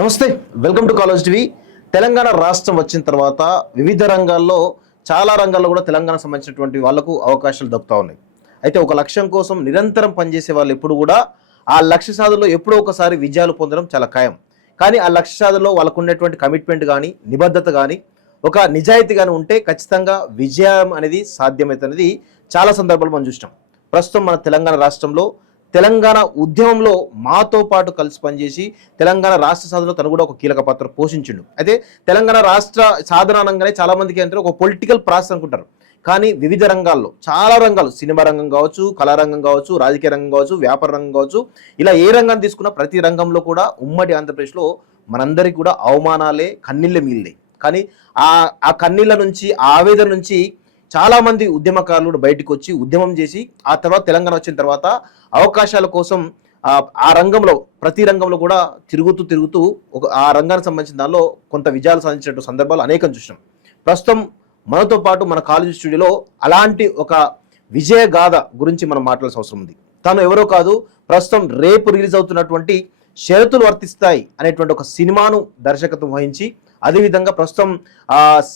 నమస్తే, welcome to college TV. Telangana రాష్ట్రం వచ్చిన తర్వాత వివిధ రంగాల్లో చాలా రంగాల్లో కూడా తెలంగాణకు సంబంధించినటువంటి వాళ్లకు అవకాశాలు దక్కుతా ఉన్నాయి. అయితే ఒక లక్ష్యం కోసం నిరంతరం పనిచేసే వాళ్ళు ఎప్పుడు కూడా ఆ లక్ష్య సాధనలో ఎప్పుడో ఒకసారి విజయాలు పొందడం చాలా ఖాయం. కానీ ఆ లక్ష్య సాధనలో వాళ్ళకు ఉన్నటువంటి కమిట్మెంట్ కానీ, నిబద్ధత కానీ, ఒక నిజాయితీ కానీ ఉంటే ఖచ్చితంగా విజయం అనేది సాధ్యమవుతున్నది చాలా సందర్భాలు మనం చూసినాం. ప్రస్తుతం మన తెలంగాణ రాష్ట్రంలో తెలంగాణ ఉద్యమంలో మాతో పాటు కలిసి పనిచేసి తెలంగాణ రాష్ట్ర సాధనలో తను కూడా ఒక కీలక పాత్ర పోషించిండు. అయితే తెలంగాణ రాష్ట్ర సాధన అనగానే చాలా మందికి అంటే ఒక పొలిటికల్ ప్రాసెస్ అనుకుంటారు. కానీ వివిధ రంగాల్లో చాలా రంగాలు, సినిమా రంగం కావచ్చు, కళారంగం కావచ్చు, రాజకీయ రంగం కావచ్చు, వ్యాపార రంగం కావచ్చు, ఇలా ఏ రంగాన్ని తీసుకున్నా ప్రతి రంగంలో కూడా ఉమ్మడి ఆంధ్రప్రదేశ్లో మనందరికీ కూడా అవమానాలే కన్నీళ్ళే మిగిలినాయి. కానీ ఆ కన్నీళ్ళ నుంచి, ఆ ఆవేదన నుంచి చాలా మంది ఉద్యమకారులు బయటకు వచ్చి ఉద్యమం చేసి ఆ తర్వాత తెలంగాణ వచ్చిన తర్వాత అవకాశాల కోసం ఆ రంగంలో ప్రతి రంగంలో కూడా తిరుగుతూ ఆ రంగానికి సంబంధించిన దానిలో కొంత విజయాలు సాధించినట్టు సందర్భాలు అనేకం చూసినాం. ప్రస్తుతం మనతో పాటు మన కాలేజీ స్టూడియోలో అలాంటి ఒక విజయ గాథ గురించి మనం మాట్లాడాల్సిన అవసరం ఉంది. తను ఎవరో కాదు, ప్రస్తుతం రేపు రిలీజ్ అవుతున్నటువంటి షరతులు వర్తిస్తాయి అనేటువంటి ఒక సినిమాను దర్శకత్వం వహించి అదేవిధంగా ప్రస్తుతం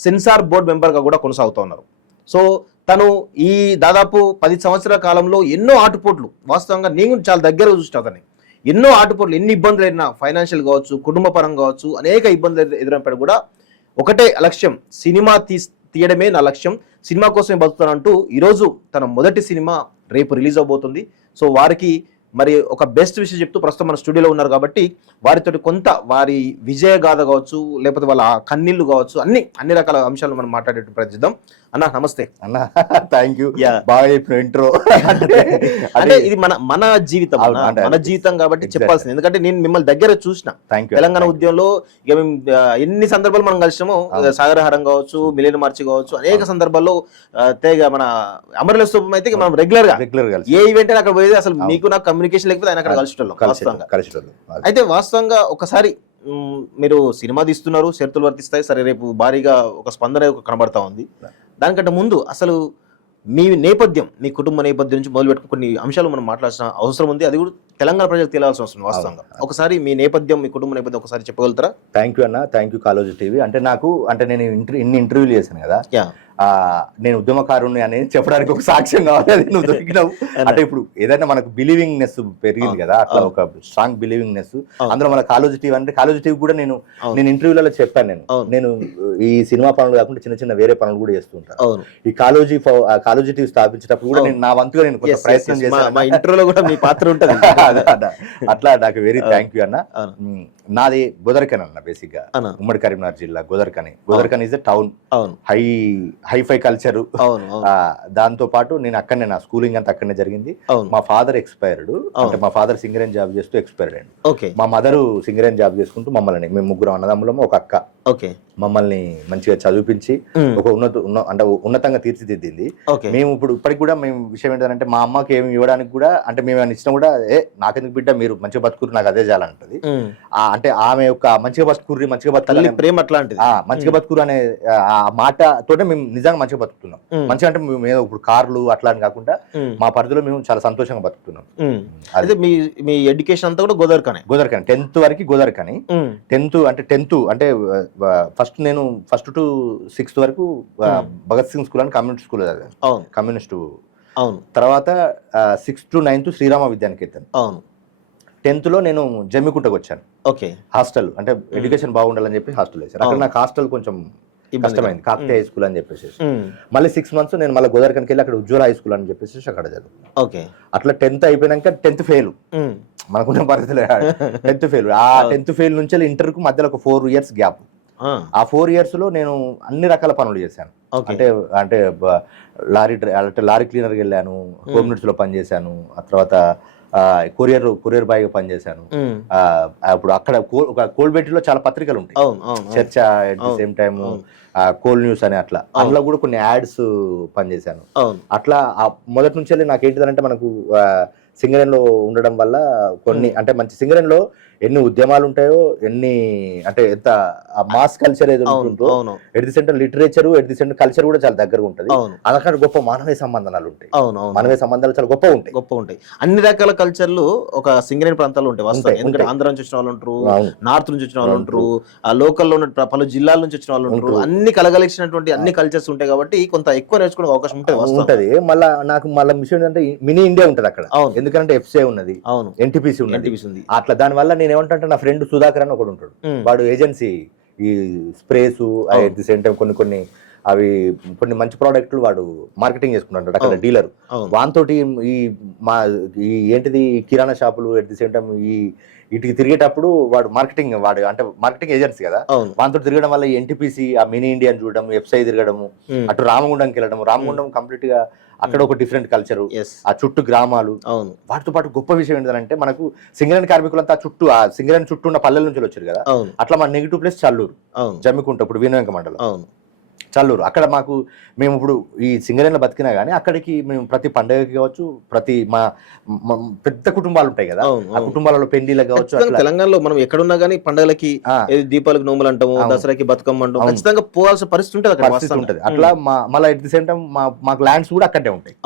సెన్సార్ బోర్డు మెంబర్గా కూడా కొనసాగుతూ ఉన్నారు. సో తను ఈ దాదాపు 10 సంవత్సరాల కాలంలో ఎన్నో ఆటుపోట్లు, వాస్తవంగా నేను చాలా దగ్గరగా చూసిన అతన్ని, ఎన్నో ఆటుపోట్లు, ఎన్ని ఇబ్బందులు అయినా ఫైనాన్షియల్ కావచ్చు, కుటుంబ పరంగా కావచ్చు, అనేక ఇబ్బందులు ఎదురైనప్పుడు కూడా ఒకటే లక్ష్యం, సినిమా తీయడమే నా లక్ష్యం, సినిమా కోసమే బతుకుతానంటూ ఈరోజు తన మొదటి సినిమా రేపు రిలీజ్ అవబోతుంది. సో వారికి మరి ఒక బెస్ట్ విషయం చెప్తూ ప్రస్తుతం మన స్టూడియోలో ఉన్నారు కాబట్టి వారితో కొంత వారి విజయ గాథ కావచ్చు, లేకపోతే వాళ్ళ కన్నీళ్లు కావచ్చు, అన్ని రకాల అంశాలు మనం మాట్లాడేట్టు ప్రయత్నిద్దాం. అన్న నమస్తే. అన్న థ్యాంక్ యూ, బాగా చెప్పిన ఇంట్రో. అంటే ఇది మన జీవితం, మన జీవితం కాబట్టి చెప్పాల్సింది. ఎందుకంటే నేను మిమ్మల్ని దగ్గర చూసిన తెలంగాణ ఉద్యమంలో, ఇక మేము ఎన్ని సందర్భాలు మనం కలిసినామో, సాగరహారం కావచ్చు, మిలియన్ మార్చి కావచ్చు, అనేక సందర్భాల్లో మన అమరల స్తూపం అయితే మనం రెగ్యులర్ గా ఏ ఈవెంట్ అక్కడ పోయేది, అసలు మీకు నాకు కమ్యూనికేషన్ లేకపోతే ఆయన అక్కడ కలిసేటోళ్ళం. అయితే వాస్తవంగా ఒకసారి మీరు సినిమా తీస్తున్నారు, షరతులు వర్తిస్తాయి, సరే రేపు భారీగా ఒక స్పందన కనబడతా ఉంది. దానికంటే ముందు అసలు మీ నేపథ్యం, మీ కుటుంబ నేపథ్యం నుంచి మొదలు పెట్టుకుని కొన్ని అంశాలు మనం మాట్లాడాల్సిన అవసరం ఉంది. అది కూడా తెలంగాణ ప్రజలకు తెలియాల్సిన అవసరం. వాస్తవంగా ఒకసారి మీ నేపథ్యం, మీ కుటుంబ నేపథ్యం ఒకసారి చెప్పగలుగుతారా? థ్యాంక్ యూ అన్న, థ్యాంక్ యూ కాలేజ్ టీవీ. అంటే నేను ఇన్ని ఇంటర్వ్యూలు చేశాను కదా, నేను ఉద్యమకారుణ్ణి అనేది చెప్పడానికి ఒక సాక్ష్యం కావాలి. అది నువ్వు దొరికినావు. అంటే ఇప్పుడు ఏదైనా మనకు బిలీవింగ్ నెస్ పెరిగింది కదా, అట్లా ఒక స్ట్రాంగ్ బిలీవింగ్ నెస్ అందులో మన కాలేజ్ టీవీ. అంటే కాలేజ్ టీవీ కూడా నేను ఇంటర్వ్యూలలో చెప్పాను, నేను ఈ సినిమా పనులు కాకుండా చిన్న వేరే పనులు కూడా చేస్తూ ఉంటాను. ఈ కాలేజ్ టీవీ స్థాపించేటప్పుడు కూడా నేను నా వంతుగా నేను కొంత ప్రయత్నం చేశాను. ఇంటర్వ్యూలో కూడా మీ పాత్ర ఉంటుంది. అట్లా నాకు వెరీ థ్యాంక్ యూ అన్న. నాది గోదర్కన్ అన్న, బేసిక్ గా ఉమ్మడి కరీంనగర్ జిల్లా గోదర్కన్ is a town, hi fi culture. దాంతో పాటు నేను అక్కడనే నా స్కూలింగ్ అంతా అక్కడనే జరిగింది. మా ఫాదర్ ఎక్స్పైర్డ్, అంటే మా ఫాదర్ సింగరేన్ జాబ్ చేస్తూ ఎక్స్పైర్డ్ అండి. మా మదర్ సింగరేన్ జాబ్ చేసుకుంటూ మమ్మల్ని, మేము ముగ్గురు అన్నదమ్ములము, ఒక అక్క, మమ్మల్ని మంచిగా చదివించి ఒక ఉన్నతంగా తీర్చిదిద్దింది. మేము ఇప్పటికి కూడా మేము విషయం ఏంటంటే, మా అమ్మకి ఏమి ఇవ్వడానికి కూడా, అంటే మేము ఏమైనా ఇచ్చినా కూడా నాకెందుకు బిడ్డ, మీరు మంచిగా బతుకురు, నాకు అదే చాలంటది. అంటే ఆమె యొక్క మంచిగా బతుకుర్రి, మంచిగా బతకాలి ప్రేమ అట్లాంటిది, మంచిగా బతుకురు అనే ఆ మాటతోనే మేము నిజంగా మంచిగా బతుకుతున్నాం. మంచిగా అంటే మేము ఇప్పుడు కార్లు అట్లా అని కాకుండా మా పరిధిలో మేము చాలా సంతోషంగా బతుకుతున్నాం. అదే మీ ఎడ్యుకేషన్ అంతా కూడా గోదర్కనే 10th వరకు గోదర్కని. 10th అంటే ఫస్ట్ టు 6th వరకు భగత్ సింగ్ స్కూల్ అని కమ్యూనిస్ట్ స్కూల్ చదివాను, కమ్యూనిస్టు. తర్వాత 6th to 9th Srirama Vidyanikethan. 10th లో నేను జమ్మికుంటకు వచ్చాను. హాస్టల్ అంటే ఎడ్యుకేషన్ బాగుండాలని చెప్పి హాస్టల్ వేసాను. అక్కడ నాకు హాస్టల్ కొంచెం కష్టమైంది, కాకతీయ హై స్కూల్ అని చెప్పేసి. మళ్ళీ 6 months నేను మళ్ళీ గోదర్కన్కి వెళ్ళి అక్కడ ఉజ్వల హై స్కూల్ అని చెప్పేసి అక్కడ చదువు. అట్లా 10th అయిపోయినాక 10th ఫెయిల్, మనకున్న పరిస్థితులు 10th ఫెయిల్. ఆ 10th ఫెయిల్ నుంచి ఇంటర్ కు మధ్యలో ఒక 4 years గ్యాప్. ఆ 4 years లో నేను అన్ని రకాల పనులు చేశాను. అంటే లారీ క్లీనర్కి వెళ్ళాను, హోమ్ నీడ్స్ లో పనిచేశాను, ఆ తర్వాత కొరియర్ బాయ్ గా పనిచేశాను. అప్పుడు అక్కడ కోల్బెట్టిలో చాలా పత్రికలు ఉంటాయి, చర్చ, at the same time coal news అని, అట్లా అందులో కూడా కొన్ని యాడ్స్ పనిచేశాను. అట్లా మొదటి నుంచి నాకు ఏంటిదంటే, మనకు సింగరేన్ లో ఉండడం వల్ల కొన్ని, అంటే మంచి సింగరేన్ లో ఎన్ని ఉద్యమాలు ఉంటాయో, ఎన్ని అంటే ఎంత మాస్ కల్చర్ ఏదో ఉంటుందో, at the centre literature, at the centre culture కూడా చాలా దగ్గరగా ఉంటుంది. అలాంటి గొప్ప మానవీయ సంబంధాలు ఉంటాయి. మానవీయ సంబంధాలు చాలా గొప్ప ఉంటాయి. అన్ని రకాల కల్చర్లు ఒక సింగరేణి ప్రాంతాల్లో ఉంటాయి వస్తాయి. ఎందుకంటే ఆంధ్ర నుంచి వచ్చిన వాళ్ళు ఉంటారు, నార్త్ నుంచి వచ్చిన వాళ్ళు ఉంటారు, ఆ లోకల్లో ఉన్న పలు జిల్లాల నుంచి వచ్చిన వాళ్ళు ఉంటారు. అన్ని కలగలిసినటువంటి అన్ని కల్చర్స్ ఉంటాయి కాబట్టి కొంత ఎక్కువ నేర్చుకునే అవకాశం ఉంటుంది. మళ్ళీ నాకు మళ్ళీ విషయం ఏంటంటే మినీ ఇండియా ఉంటది అక్కడ. ఎందుకంటే ఎఫ్సిఐ ఉన్నది, ఎన్టీపీసీ ఉన్నది. అట్లా దాని వల్ల నేను ఏమంటే నా ఫ్రెండ్ సుధాకర్ అని ఒకడు ఉంటాడు. వాడు ఏజెన్సీ ఈ sprays at the same time కొన్ని అవి కొన్ని మంచి ప్రోడక్ట్లు వాడు మార్కెటింగ్ చేసుకుంటాడు అక్కడ డీలర్. వానితోటి ఈ ఏంటిది కిరాణా షాపులు ఎట్ ది సేమ్ టైం ఇటుకి తిరిగేటప్పుడు వాడు అంటే మార్కెటింగ్ ఏజెన్సీ కదా, వానితో తిరగడం వల్ల ఈ ఎన్టీపీసీ ఆ మినీ ఇండియా చూడడం, ఎఫ్సిఐ తిరగడము, అటు రామగుండంకి వెళ్ళడం. రామగుండం కంప్లీట్ గా అక్కడ ఒక డిఫరెంట్ కల్చరు, ఆ చుట్టూ గ్రామాలు. వాటితో పాటు గొప్ప విషయం ఏంటంటే మనకు సింగరేణి కార్మికులంతా ఆ సింగరేణి చుట్టూ ఉన్న పల్లెల నుంచి వచ్చారు కదా. అట్లా మన నెగిటివ్ ప్లేస్ చల్లూరు, జమ్మికుంట, ఇప్పుడు వినయంక మండలం చల్లూరు. అక్కడ మేము ఇప్పుడు ఈ సింగరేణిలో బతికినా గానీ అక్కడికి మేము ప్రతి పండుగకి కావచ్చు, ప్రతి మా పెద్ద కుటుంబాలు ఉంటాయి కదా, ఆ కుటుంబాలలో పెళ్లిలకు కావచ్చు. తెలంగాణలో మనం ఎక్కడున్నా గానీ పండుగలకి, దీపాలకు నోములు అంటాము, దసరాకి బతుకమ్మ అంటాము, ఖచ్చితంగా పోవాల్సిన పరిస్థితి ఉంటుంది. అట్లా మళ్ళీ ఎట్ ది సేమ్ టైం మాకు ల్యాండ్స్ కూడా అక్కడే ఉంటాయి.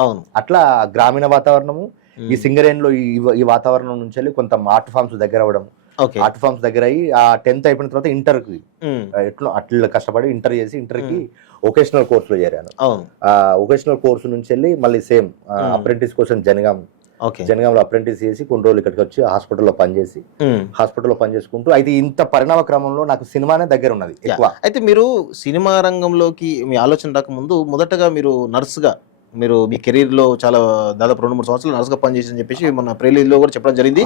అట్లా గ్రామీణ వాతావరణము ఈ సింగరేణిలో ఈ వాతావరణం నుంచి వెళ్ళి కొంత ఆర్ట్ ఫార్మ్స్ దగ్గర అవ్వడం, ఆర్ట్ ఫార్మ్స్ దగ్గర అయ్యి ఆ 10th అయిపోయిన తర్వాత ఇంటర్కి అట్లా కష్టపడి ఇంటర్ చేసి ఇంటర్కి వొకేషనల్ కోర్సులో చేరాను. ఆ వొకేషనల్ కోర్సు నుంచి వెళ్ళి మళ్ళీ సేమ్ అప్రెంటిస్ కోసం జనగాంలో అప్రెంటిస్ చేసి కొన్ని రోజులు ఇక్కడికి వచ్చి హాస్పిటల్లో పనిచేసుకుంటూ అయితే ఇంత పరిణామ క్రమంలో నాకు సినిమానే దగ్గర ఉన్నది ఎక్కువ. అయితే మీరు సినిమా రంగంలోకి మీ ఆలోచన రాకముందు మొదటగా మీరు నర్సుగా మీరు మీ కెరీర్ లో చాలా దాదాపు 2-3 సంవత్సరాలు నర్సుగా పనిచేసి అని చెప్పేసి మన ప్రేలీలో కూడా చెప్పడం జరిగింది.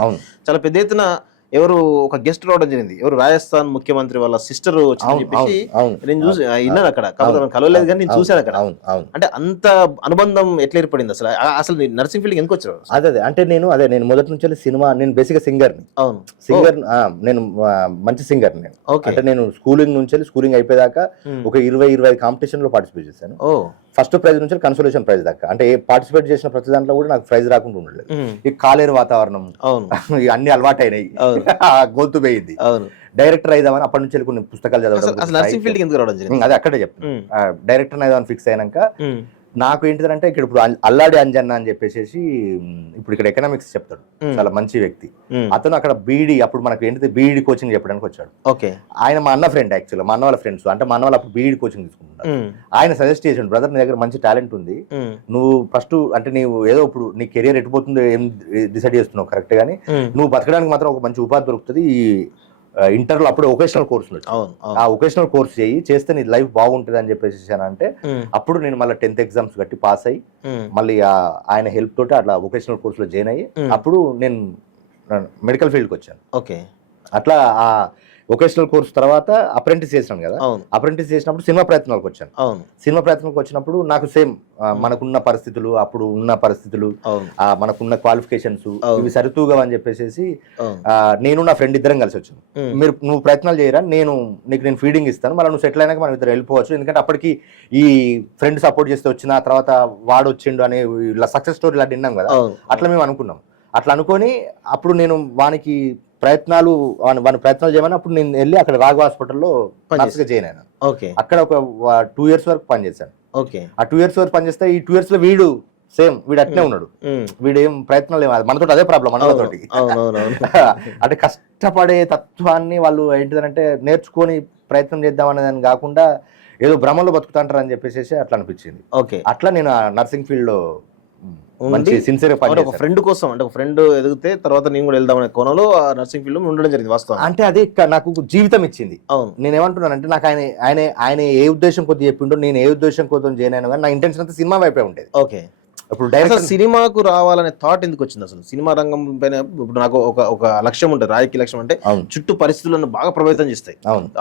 చాలా పెద్ద ఎత్తున ఎవరు ఒక గెస్ట్ రావడం జరిగింది, ఎవరు రాజస్థాన్ ముఖ్యమంత్రి వాళ్ళ సిస్టర్ వచ్చిందని చెప్పేసి నేను చూసి విన్నాను అక్కడ. కాకపోతే కలవలేదు కానీ నేను చూశాను అక్కడ. అంటే అంత అనుబంధం ఎట్లా ఏర్పడింది అసలు నర్సింగ్ ఫీల్డ్ ఎందుకు వచ్చారు? అంటే నేను మొదటి నుంచి సినిమా, నేను బేసిక్ గా సింగర్, నేను మంచి సింగర్. నేను అంటే నేను స్కూలింగ్ అయిపోయాక ఒక 20-25 కాంపిటీషన్ లో పార్టిసిపేట్ చేశాను. ఫస్ట్ ప్రైజ్ నుంచి కన్సోలేషన్ ప్రైజ్ దాకా. అంటే పార్టిసిపేట్ చేసిన ప్రతి దాంట్లో కూడా నాకు ప్రైజ్ రాకుండా ఉండలేదు. ఈ కాలేరు వాతావరణం అన్ని అలవాటు అయినాయి, గొంతు పోయింది. డైరెక్టర్ అయిదామని అప్పటి నుంచి కొన్ని పుస్తకాలు చదవడం, అదే అక్కడే చెప్తాను. డైరెక్టర్ అయిదామని ఫిక్స్ అయినాక నాకు ఏంటిదంటే ఇక్కడ ఇప్పుడు అల్లాడి అంజన్న అని చెప్పేసి ఇప్పుడు ఇక్కడ ఎకనామిక్స్ చెప్తాడు, చాలా మంచి వ్యక్తి అతను. అక్కడ బీఈడి అప్పుడు మనకు ఏంటిది బీఈడి కోచింగ్ చెప్పడానికి వచ్చాడు. ఆయన మా అన్న ఫ్రెండ్, యాక్చువల్గా మా అన్న వాళ్ళ ఫ్రెండ్స్. అంటే మా అన్న వాళ్ళు అప్పుడు బీఈడి కోచింగ్ తీసుకుంటున్నారు. ఆయన సజెస్ట్ చేసాడు, బ్రదర్ నీ దగ్గర మంచి టాలెంట్ ఉంది, నువ్వు ఫస్ట్ అంటే నీవు ఏదో ఇప్పుడు నీ కెరియర్ ఎట్టుపోతుందో ఏం డిసైడ్ చేస్తున్నావు కరెక్ట్, కానీ నువ్వు బతకడానికి మాత్రం ఒక మంచి ఉపాధి దొరుకుతుంది. ఈ ఇంటర్లో అప్పుడు వొకేషనల్ కోర్సులు, ఆ వొకేషనల్ కోర్స్ చేస్తే నీ లైఫ్ బాగుంటుంది అని చెప్పేసి అంటే అప్పుడు నేను మళ్ళీ 10th ఎగ్జామ్స్ కట్టి పాస్ అయ్యి మళ్ళీ ఆయన హెల్ప్ తోటి అట్లా వొకేషనల్ కోర్సులో జాయిన్ అయ్యి అప్పుడు నేను మెడికల్ ఫీల్డ్కి వచ్చాను. అట్లా ఆ వొకేషనల్ కోర్స్ తర్వాత అప్రెంటిస్ చేసినాను కదా, అప్రెంటిస్ చేసినప్పుడు సినిమా ప్రయత్నాలకు వచ్చాను. సినిమా ప్రయత్నాలకు వచ్చినప్పుడు నాకు సేమ్ మనకున్న పరిస్థితులు, అప్పుడు ఉన్న పరిస్థితులు, మనకున్న క్వాలిఫికేషన్స్ ఇవి సరితూగా అని చెప్పేసి నేను నా ఫ్రెండ్ ఇద్దరం కలిసి వచ్చాను. నువ్వు ప్రయత్నాలు చేయరా, నేను ఫీడింగ్ ఇస్తాను, మళ్ళీ నువ్వు సెటిల్ అయినాక మనం ఇద్దరు వెళ్ళిపోవచ్చు. ఎందుకంటే అప్పటికి ఈ ఫ్రెండ్ సపోర్ట్ చేస్తే వచ్చిన తర్వాత వాడు వచ్చిండు అనే సక్సెస్ స్టోరీ ఇలా విన్నాం కదా, అట్లా మేము అనుకున్నాం. అట్లా అనుకొని అప్పుడు నేను వాని ప్రయత్నాలు చేయమని అప్పుడు నేను వెళ్ళి అక్కడ రాఘవ హాస్పిటల్లో నర్సుగా జాయిన్ అయినాను. అక్కడ ఒక 2 years వరకు పనిచేశాను. ఆ 2 years వరకు పనిచేస్తే ఈ 2 years లో వీడు అట్నే ఉన్నాడు. వీడేం ప్రయత్నాలు మనతో అదే ప్రాబ్లం మనతోటి. అంటే కష్టపడే తత్వాన్ని వాళ్ళు ఏంటిదంటే నేర్చుకొని ప్రయత్నం చేద్దాం అనేదాన్ని కాకుండా ఏదో భ్రమంలో బతుకుతాంటారు అని చెప్పేసి అట్లా అనిపించింది. అట్లా నేను ఆ నర్సింగ్ ఫీల్డ్ లో సిన్సియర్ ఒక ఫ్రెండ్ కోసం, అంటే ఒక ఫ్రెండ్ ఎదిగితే తర్వాత నేను కూడా వెళ్దాం అనే కోణంలో నర్సింగ్ ఫీల్డ్ లో ఉండడం జరిగింది. వాస్తవం అంటే అదే నాకు జీవితం ఇచ్చింది. నేను ఏమంటున్నానంటే నాకు ఆయన ఏ ఉద్దేశం కొద్ది చెప్పిండో, నేను ఏ ఉద్దేశం కోసం జాయిన్ అయినా కానీ నా ఇంటెన్షన్ అంతా సినిమా వైపే ఉండేది. ఇప్పుడు డైరెక్ట్ సినిమాకు రావాలనే థాట్ ఎందుకు వచ్చింది అసలు? సినిమా రంగం పైన ఇప్పుడు నాకు ఒక లక్ష్యం ఉంటుంది, రాజకీయ లక్ష్యం. అంటే చుట్టూ పరిస్థితులను బాగా ప్రభావితం చేస్తాయి.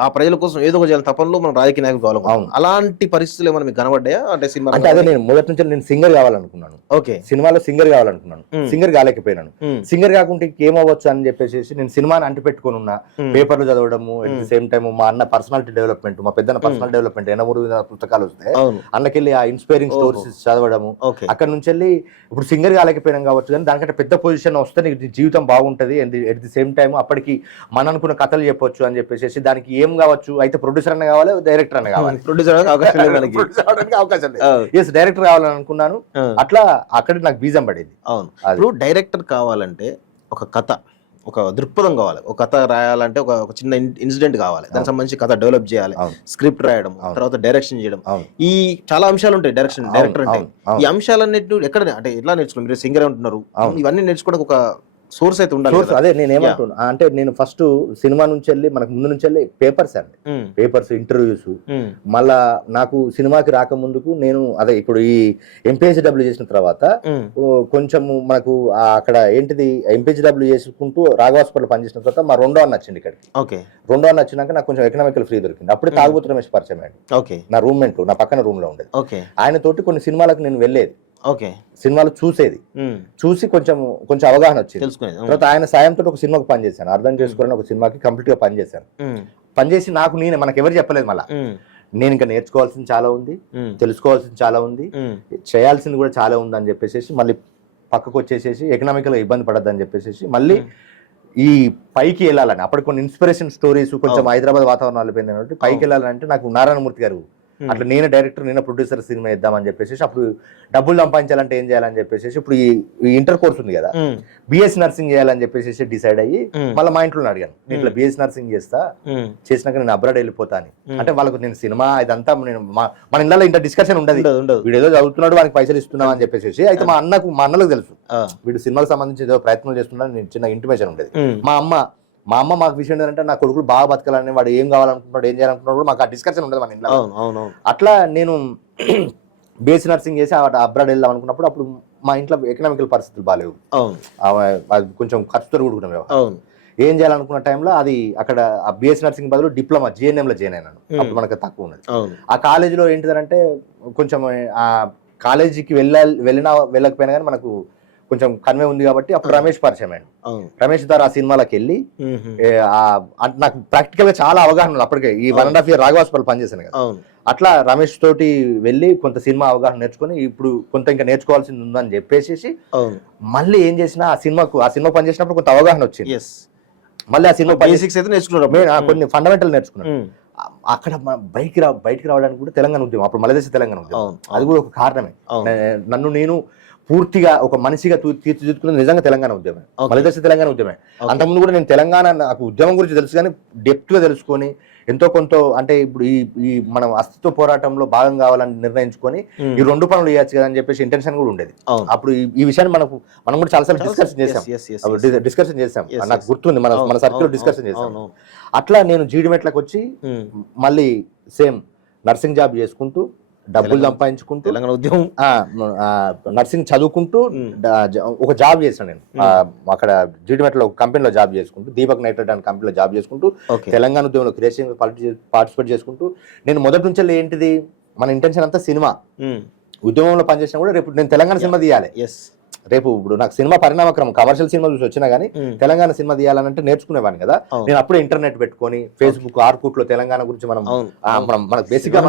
ఆ ప్రజల కోసం ఏదో ఒక చేయాలి తపనలో మనం రాజకీయ నాయకులు కావాలి. అలాంటి పరిస్థితులు ఏమైనా మీకు కనబడ్డాయా? అంటే సినిమా అంటే అదే నేను మొదటి నుంచి నేను సింగర్ కావాలనుకున్నాను. సినిమాలో సింగర్ కావాలనుకున్నాను, సింగర్ కాలేకపోయినాను. సింగర్ కాకుంటే ఏమవ్వచ్చు అని చెప్పేసి నేను సినిమాని అంటి పెట్టుకుని ఉన్నా, పేపర్లు చదవడము, అట్ ది సేమ్ టైమ్ మా అన్న పర్సనాలిటీ డెవలప్మెంట్, మా పెద్దన్న పర్సనల్ డెవలప్మెంట్, 8 పుస్తకాలు వస్తాయి, అన్నకెళ్ళి ఆ ఇన్స్పైరింగ్ స్టోరీస్ చదవడము, అక్కడ నుంచి నుంచి వెళ్ళి ఇప్పుడు సింగర్ కాలేకపోయినాం కావచ్చు, కానీ దానికంటే పెద్ద పొజిషన్ వస్తే నీకు జీవితం బాగుంటుంది, and at the same time అప్పటికి మన అనుకున్న కథలు చెప్పొచ్చు అని చెప్పేసి దానికి ఏం కావచ్చు, అయితే ప్రొడ్యూసర్ అన్న కావాలి, డైరెక్టర్ అన్న కావాలి. ప్రొడ్యూసర్ అవకాశం లేదు, ఎస్ డైరెక్టర్ కావాలని అనుకున్నాను. అట్లా అక్కడ నాకు బీజం పడేది. అవును, ఇప్పుడు డైరెక్టర్ కావాలంటే ఒక కథ, ఒక దృక్పథం కావాలి. ఒక కథ రాయాలంటే ఒక చిన్న ఇన్సిడెంట్ కావాలి, దానికి సంబంధించి కథ డెవలప్ చేయాలి, స్క్రిప్ట్ రాయడం, తర్వాత డైరెక్షన్ చేయడం, ఈ చాలా అంశాలు ఉంటాయి డైరెక్టర్ అంటే. ఈ అంశాలన్నిటి ఎక్కడ అంటే ఎట్లా నేర్చుకున్నారు? మీరు సింగర్ అంటున్నారు, ఇవన్నీ నేర్చుకోవడానికి ఒక సోర్స్ అయితే ఉండాలి. అదే నేను ఏమంటున్నా అంటే, నేను ఫస్ట్ సినిమా నుంచి వెళ్ళి మనకు ముందు నుంచి వెళ్ళి పేపర్స్ అండి, పేపర్స్, ఇంటర్వ్యూస్. మళ్ళా నాకు సినిమాకి రాకముందుకు నేను అదే ఇప్పుడు ఈ ఎంపీహెచ్డబ్ల్యూ చేసిన తర్వాత కొంచెం మనకు అక్కడ ఏంటిది ఎంపీహెచ్డబ్ల్యూ చేసుకుంటూ రాఘవ హాస్పిటల్ పనిచేసిన తర్వాత మా రెండో అన్న వచ్చింది ఇక్కడికి. రెండో అన్న వచ్చినాక నాకు కొంచెం ఎకనామికల్ ఫ్రీ దొరికింది. అప్పుడే తాగుబోతు రమేష్ పరిచయం అయ్యాడు, నా రూమ్మేట్, నా పక్కన రూమ్ లో ఉండేది. ఆయన తోటి కొన్ని సినిమాలకు నేను వెళ్ళేది, సినిమాలు చూసేది, చూసి కొంచెం అవగాహన వచ్చింది. తర్వాత ఆయన సాయంతో ఒక సినిమాకి పనిచేశాను, అర్థం చేసుకోవాలని ఒక సినిమాకి కంప్లీట్ గా పనిచేశాను. పనిచేసి మనకు ఎవరు చెప్పలేదు, మళ్ళీ నేను ఇంకా నేర్చుకోవాల్సింది చాలా ఉంది, తెలుసుకోవాల్సింది చాలా ఉంది, చేయాల్సింది కూడా చాలా ఉంది అని చెప్పేసి మళ్ళీ పక్కకు వచ్చేసేసి ఎకనామికల్ గా ఇబ్బంది పడద్దని చెప్పేసి మళ్ళీ ఈ పైకి వెళ్ళాలని, అప్పటి కొన్ని ఇన్స్పిరేషన్ స్టోరీస్, కొంచెం హైదరాబాద్ వాతావరణాలు పోయింది కాబట్టి పైకి వెళ్ళాలంటే నాకు నారాయణమూర్తి గారు అట్లా నేను డైరెక్టర్, నేను ప్రొడ్యూసర్ సినిమా ఇద్దామని చెప్పేసి అప్పుడు డబ్బులు సంపాదించాలంటే ఏం చేయాలని చెప్పేసి ఇప్పుడు ఈ ఇంటర్ కోర్స్ ఉంది కదా, బిఎస్సి నర్సింగ్ చేయాలని చెప్పేసి డిసైడ్ అయ్యి మళ్ళీ మా ఇంట్లో అడిగాను, నేను ఇట్లా బిఎస్సి నర్సింగ్ చేసినాక నేను అబ్రాడ్ వెళ్ళిపోతా అని. అంటే వాళ్ళకు నేను సినిమా ఇదంతా నేను మన ఇళ్ళలో ఇంత డిస్కషన్ ఉండదు, వీడు ఏదో చదువుతున్నాడు వానికి పైసలు ఇస్తున్నాం అని చెప్పేసి. అయితే మా అన్నలకు తెలుసు వీడు సినిమాకి సంబంధించి ఏదో ప్రయత్నం చేస్తున్నాడు, నేను చిన్న ఇంటిమేషన్ ఉండేది. మా అమ్మ మాకు విషయం ఏంటంటే నా కొడుకులు బాగా బతకాలని, వాడు ఏం కావాలనుకుంటున్నాడు, ఏం చేయాలనుకుంటున్నాడు కూడా మాకు ఆ డిస్కషన్ ఉండదు మన ఇంట్లో. అట్లా నేను బేస్ నర్సింగ్ చేసి అబ్రాడ్ వెళ్దాం అనుకున్నప్పుడు అప్పుడు మా ఇంట్లో ఎకనామికల్ పరిస్థితులు బాగాలేవు, అది కొంచెం ఖర్చుతో కూడుకున్నాం. ఏం చేయాలనుకున్న టైంలో అది అక్కడ ఆ బిఎస్ నర్సింగ్ బదులు డిప్లొమా జిఎన్ఎం లో జాయిన్ అయినాను. అప్పుడు మనకు తక్కువ ఉన్నది. ఆ కాలేజీలో ఏంటిదంటే కొంచెం ఆ కాలేజీకి వెళ్ళకపోయినా కానీ మనకు కొంచెం కన్వే ఉంది కాబట్టి అప్పుడు రమేష్ పరిచయం అయ్యాడు. రమేష్ ద్వారా ఆ సినిమాలకు వెళ్ళి నాకు ప్రాక్టికల్ గా చాలా అవగాహన ఉంది. అప్పటికే ఈ 1.5 year రాఘవ హాస్పిటల్ పనిచేశాను కదా, అట్లా రమేష్ తోటి వెళ్ళి కొంత సినిమా అవగాహన నేర్చుకుని ఇప్పుడు కొంత ఇంకా నేర్చుకోవాల్సింది ఉందని చెప్పేసి మళ్ళీ ఏం చేసినా ఆ సినిమా పనిచేసినప్పుడు కొంత అవగాహన వచ్చింది. మళ్ళీ ఆ సినిమా బేసిక్స్ అయితే నేర్చుకున్నాను, కొన్ని ఫండమెంటల్ నేర్చుకున్నాను. అక్కడ బయటికి రావడానికి కూడా తెలంగాణ ఉద్యమం, అప్పుడు మలదేశ తెలంగాణ ఉద్యమం, అది కూడా ఒక కారణమే. నన్ను నేను పూర్తిగా ఒక మనిషిగా తీర్చిదిద్దుకున్నది నిజంగా తెలంగాణ ఉద్యమం, మలదేశ తెలంగాణ ఉద్యమే. అంతకుముందు కూడా నేను తెలంగాణ నాకు ఉద్యమం గురించి తెలుసు, కానీ డెప్త్ గా తెలుసుకొని ఎంతో కొంత అంటే ఇప్పుడు ఈ మనం అస్తిత్వ పోరాటంలో భాగం కావాలని నిర్ణయించుకొని ఈ 2 పనులు చేయొచ్చు కదా అని చెప్పేసి ఇంటెన్షన్ కూడా ఉండేది. అప్పుడు ఈ విషయాన్ని మనం కూడా చాలాసార్లు డిస్కషన్ చేసాం, నాకు గుర్తుంది, మన సర్కిల్ డిస్కషన్ చేసాం. అట్లా నేను జీడిమెట్లకు వచ్చి మళ్ళీ సేమ్ నర్సింగ్ జాబ్ చేసుకుంటూ డబ్బులు సంపాదించుకుంటూ తెలంగాణ ఉద్యమం నర్సింగ్ చదువుకుంటూ ఒక జాబ్ చేశాను నేను. అక్కడ జీడిమెట్లో ఒక కంపెనీలో జాబ్ చేసుకుంటూ, దీపక్ నైట్రేట్ అనే కంపెనీలో జాబ్ చేసుకుంటూ తెలంగాణ ఉద్యమంలో క్రియేషన్ పార్టిసిపేట్ చేసుకుంటూ నేను మొదటి నుంచి ఏంటిది మన ఇంటెన్షన్ అంతా సినిమా ఉద్యమంలో పనిచేసినా కూడా రేపు నేను తెలంగాణ సినిమా తీయాలి. రేపు ఇప్పుడు నాకు సినిమా పరిణామక్రమం కమర్షియల్ సినిమా చూసి వచ్చినా కానీ తెలంగాణ సినిమా తీయాలంటే నేర్చుకునేవాడిని కదా. నేను అప్పుడే ఇంటర్నెట్ పెట్టుకొని ఫేస్బుక్ ఆర్కుట్ లో తెలంగాణ గురించి మనకు బేసిక్ గా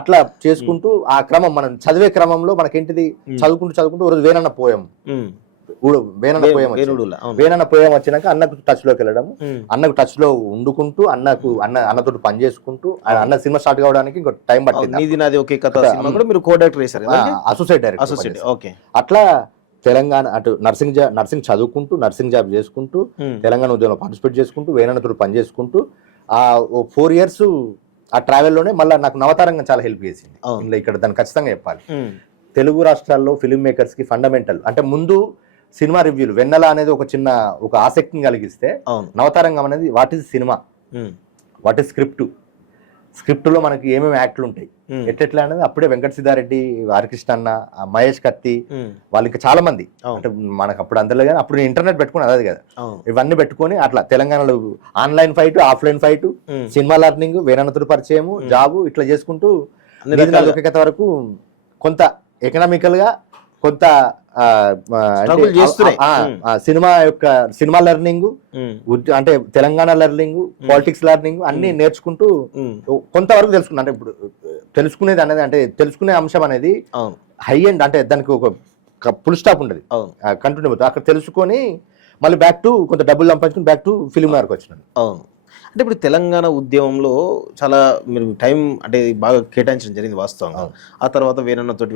అట్లా చేసుకుంటూ ఆ క్రమం మనం చదివే క్రమంలో మనకేంటిది చదువుకుంటూ రోజు వేనన్న పోయం వేనన్న పోయం వచ్చినాక అన్నకు టచ్ లోకి వెళ్ళడం, అన్నకు టచ్ లో ఉండుకుంటూ అన్నతో పని చేసుకుంటూ అన్న సినిమా స్టార్ట్ కావడానికి ఇంకో టైం పట్టింది. Associate director. అట్లా తెలంగాణ అటు నర్సింగ్ చదువుకుంటూ నర్సింగ్ జాబ్ చేసుకుంటూ తెలంగాణ ఉద్యమంలో పార్టిసిపేట్ చేసుకుంటూ వేనన్నతో పని చేసుకుంటూ ఆ 4 years ఆ ట్రావెల్లోనే మళ్ళీ నాకు నవతారంగం చాలా హెల్ప్ చేసింది. ఇక్కడ దాన్ని ఖచ్చితంగా చెప్పాలి. తెలుగు రాష్ట్రాల్లో ఫిల్మ్ మేకర్స్ కి ఫండమెంటల్ అంటే ముందు సినిమా రివ్యూలు వెన్నెల అనేది ఒక ఆసక్తిని కలిగిస్తే నవతారంగం అనేది what is cinema, what is script లో మనకి ఏమేమి యాక్ట్లు ఉంటాయి ఎట్లా అనేది అప్పుడే వెంకట సిద్ధారెడ్డి, హరికృష్ణ అన్న, మహేష్ కత్తి వాళ్ళకి చాలా మంది అంటే మనకు అప్పుడు అందరిలో కానీ అప్పుడు ఇంటర్నెట్ పెట్టుకుని అదే కదా ఇవన్నీ పెట్టుకొని అట్లా తెలంగాణలో online fight, offline fight, cinema learning, వేనన్నతుడు పరిచయము, జాబు ఇట్లా చేసుకుంటూ వరకు కొంత ఎకనామికల్ గా కొంత సినిమా లెర్నింగ్ అంటే తెలంగాణ లెర్నింగ్, పాలిటిక్స్ లెర్నింగ్ అన్ని నేర్చుకుంటూ కొంతవరకు తెలుసుకున్నా. అంటే ఇప్పుడు తెలుసుకునేది అనేది అంటే తెలుసుకునే అంశం అనేది హై ఎండ్, అంటే దానికి ఒక ఫుల్ స్టాప్ ఉండదు, కంటిన్యూ అవుతుంది. అక్కడ తెలుసుకొని మళ్ళీ బ్యాక్ టు కొంత డబ్బులు సంపాదించుకుని బ్యాక్ టు ఫిలిం వరకు వచ్చినాను. అవును. అంటే ఇప్పుడు తెలంగాణ ఉద్యమంలో చాలా మీరు టైం అంటే బాగా కేటాయించడం జరిగింది వాస్తవంగా. ఆ తర్వాత వేరన్నతోటి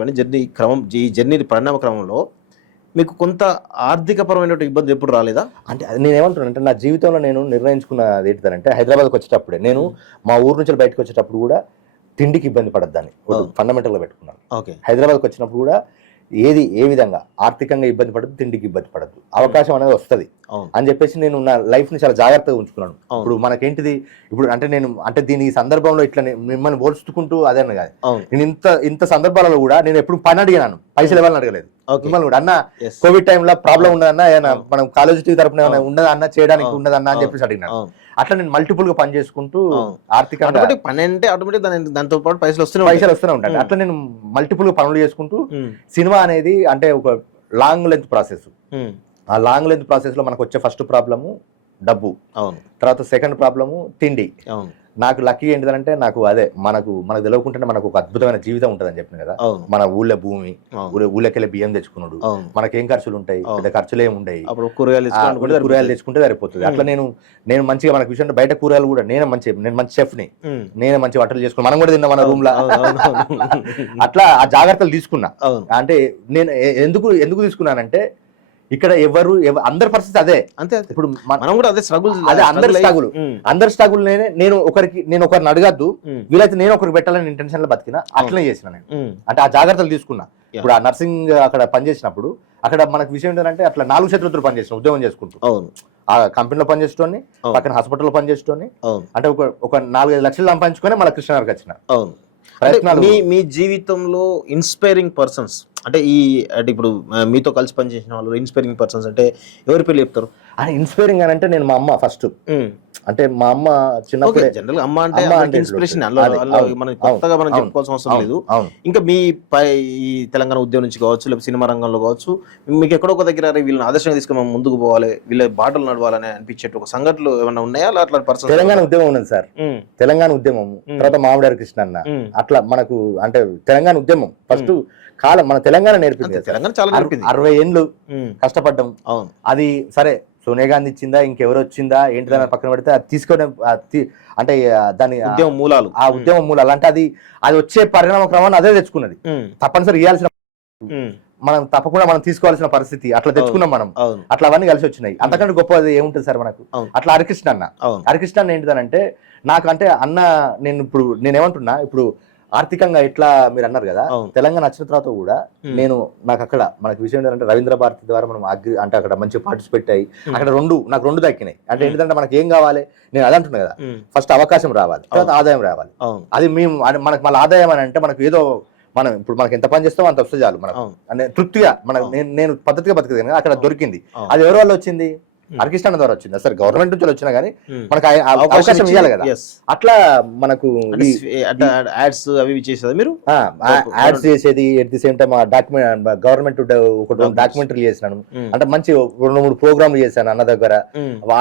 ఈ జర్నీ పరిణామ క్రమంలో మీకు కొంత ఆర్థికపరమైన ఇబ్బంది ఎప్పుడు రాలేదా? అంటే అది నేను ఏమంటున్నాను అంటే నా జీవితంలో నేను నిర్ణయించుకున్నది ఏంటిదంటే హైదరాబాద్కి వచ్చేటప్పుడే నేను మా ఊరు నుంచి బయటకు వచ్చేటప్పుడు కూడా తిండికి ఇబ్బంది పడద్దని ఫండమెంటల్గా పెట్టుకున్నాను. హైదరాబాద్కి వచ్చినప్పుడు కూడా ఏ విధంగా ఆర్థికంగా ఇబ్బంది పడద్దు, తిండికి ఇబ్బంది పడద్దు, అవకాశం అనేది వస్తుంది అని చెప్పేసి నేను నా లైఫ్ని చాలా జాగ్రత్తగా ఉంచుకున్నాను. ఇప్పుడు మనకేంటిది ఇప్పుడు అంటే నేను అంటే దీని సందర్భంలో ఇట్లా మిమ్మల్ని పోల్చుకుంటూ అదే కాదు, నేను ఇంత సందర్భాలలో కూడా నేను ఎప్పుడు పని అడిగాను, పైసలు ఇవ్వాలని అడగలేదు. మిమ్మల్ని కూడా అన్న కోవిడ్ టైంలో ప్రాబ్లం ఉన్నదన్నా ఏమైనా మనం కాలేజీ తరపున ఏమైనా ఉన్నదన్నా చేయడానికి ఉన్నదన్నా అని చెప్పేసి అడిగినాను. అట్లా నేను మల్టిపుల్ గా పని చేసుకుంటూ ఆర్థికంగా పని అంటే ఆటోమేటిక్ దాంతో పాటు పైసలు వస్తూనే ఉంటాయి. అట్లా నేను మల్టిపుల్ గా పనులు చేసుకుంటూ సినిమా అనేది అంటే ఒక లాంగ్ లెంత్ ప్రాసెస్. ఆ లాంగ్ లెంత్ ప్రాసెస్ లో మనకు వచ్చే ఫస్ట్ ప్రాబ్లము డబ్బు, తర్వాత సెకండ్ ప్రాబ్లము తిండి. నాకు లక్కీ ఏంటిదంటే నాకు అదే మనకు తెలియకుంటే మనకు ఒక అద్భుతమైన జీవితం ఉంటుందని చెప్పిన కదా. మన ఊళ్ళో భూమి, ఊళ్ళకెళ్ళి బియ్యం తెచ్చుకున్నాడు, మనకేం ఖర్చులు ఉంటాయి, పెద్ద ఖర్చులు ఏమి ఉండయి, కూరగాయలు తెచ్చుకుంటే సరిపోతుంది. అట్లా నేను మంచిగా మనకు విషయం బయట కూరగాయలు కూడా నేను మంచి షెఫ్ ని, నేను మంచి వంటలు చేసుకున్నా, మనం కూడా తిన్నా మన రూమ్ లో. అట్లా ఆ జాగ్రత్తలు తీసుకున్నా. అంటే నేను ఎందుకు తీసుకున్నానంటే ఇక్కడ అందరి పరిస్థితి అదే. అంతే. ఇప్పుడు మనం కూడా అదే స్ట్రగుల్, అదే అందరి స్ట్రగుల్. నేను ఒకరిని అడగద్దు, వీలైతే నేను ఒకరికి పెట్టాలని ఇంటెన్షన్ లో బతికినా, అట్లనే చేసిన నేను. అంటే ఆ జాగ్రత్తలు తీసుకున్నా. ఇప్పుడు ఆ నర్సింగ్ అక్కడ పనిచేసినప్పుడు అక్కడ మనకు విషయం ఏంటంటే అట్లా 4 చేతులతో పనిచేసిన ఉద్యోగం చేసుకుంటూ, ఆ కంపెనీలో పనిచేస్తోని, పక్కన హాస్పిటల్లో పనిచేస్తోని, అంటే ఒక 4-5 లక్షలు సంపాదించుకొని మళ్ళీ కృష్ణనగర్కి వచ్చిన. మీ జీవితంలో ఇన్స్పైరింగ్ పర్సన్స్ అంటే ఇప్పుడు మీతో కలిసి పనిచేసిన వాళ్ళు ఇన్స్పైరింగ్ పర్సన్స్ అంటే ఎవరి పేరు చెప్తారు? ఇన్స్పైరింగ్ అని అంటే నేను మా అమ్మ ఫస్ట్. అంటే మా అమ్మ చిన్నప్పుడు జనరల్ అమ్మ అంటే ఇన్స్పిరేషన్, మనం కొత్తగా మనం చెప్పుకోవాల్సిన అవసరం లేదు. ఇంకా మీ ఈ తెలంగాణ ఉద్యమం నుంచి కావచ్చు, లేకపోతే సినిమా రంగంలో కావచ్చు, మీకు ఎక్కడో ఒక దగ్గర వీళ్ళని ఆదర్శంగా తీసుకుని మనం ముందుకు పోవాలి, వీళ్ళ బాటలు నడవాలని అనిపించే ఒక సంఘటనలు ఏమైనా ఉన్నాయా? అట్లా పర్సన్ తెలంగాణ ఉద్యమం ఉన్నది సార్, తెలంగాణ ఉద్యమం, తర్వాత మామిడారి కృష్ణ అన్న, అట్లా మనకు అంటే తెలంగాణ ఉద్యమం ఫస్ట్ కాలం మన తెలంగాణ నేర్పింది. తెలంగాణ చాలా 60 ఏళ్ళు కష్టపడ్డం. అది సరే సోనియా గాంధీ ఇచ్చిందా, ఇంకెవరు వచ్చిందా ఏంటిదని పక్కన పెడితే అది తీసుకోవడం అంటే దాని ఉద్యమ మూలాలు, ఆ ఉద్యమ మూలాలు అంటే అది వచ్చే పరిణామ క్రమాన్ని అదే తెచ్చుకున్నది. తప్పనిసరి ఇవ్వాల్సిన మనం తప్పకుండా మనం తీసుకోవాల్సిన పరిస్థితి అట్లా తెచ్చుకున్నాం మనం. అట్లా అవన్నీ కలిసి వచ్చినాయి. అంతకంటే గొప్పది ఏముంటుంది సార్ మనకు? అట్లా హరికృష్ణ అన్న ఏంటిదనంటే నాకు అంటే అన్న నేనేమంటున్నా ఇప్పుడు ఆర్థికంగా ఎట్లా మీరు అన్నారు కదా, తెలంగాణ వచ్చిన తర్వాత కూడా నాకు అక్కడ మనకి విషయం ఏంటంటే రవీంద్ర భారతి ద్వారా మనం అంటే అక్కడ మంచిగా పార్టిసిపేట్ అయ్యి అక్కడ నాకు రెండు దక్కినాయి. అంటే ఏంటంటే మనకి ఏం కావాలి, నేను అది అంటున్నా కదా, ఫస్ట్ అవకాశం రావాలి, తర్వాత ఆదాయం రావాలి. అది మనకు మళ్ళీ ఆదాయం అని అంటే మనకు ఏదో ఇప్పుడు మనకి ఎంత పని చేస్తామో అంత వస్తే చాలు మనకు అంటే తృప్తిగా నేను పద్ధతిగా బతికేది. అక్కడ దొరికింది. అది ఎవరి వల్ల వచ్చింది? హరికృష్ణ ద్వారా వచ్చింది. సరే గవర్నమెంట్ నుంచి వచ్చినా కానీ మనకు అవకాశం ఇవ్వాలి కదా. అట్లా మనకు యాడ్స్ అవి చేసేది, మీరు యాడ్స్ చేసేది, at the same time government ఒక డాక్యుమెంటరీ చేసినాను. అంటే మంచి 2-3 ప్రోగ్రాంలు చేశాను అన్న దగ్గర.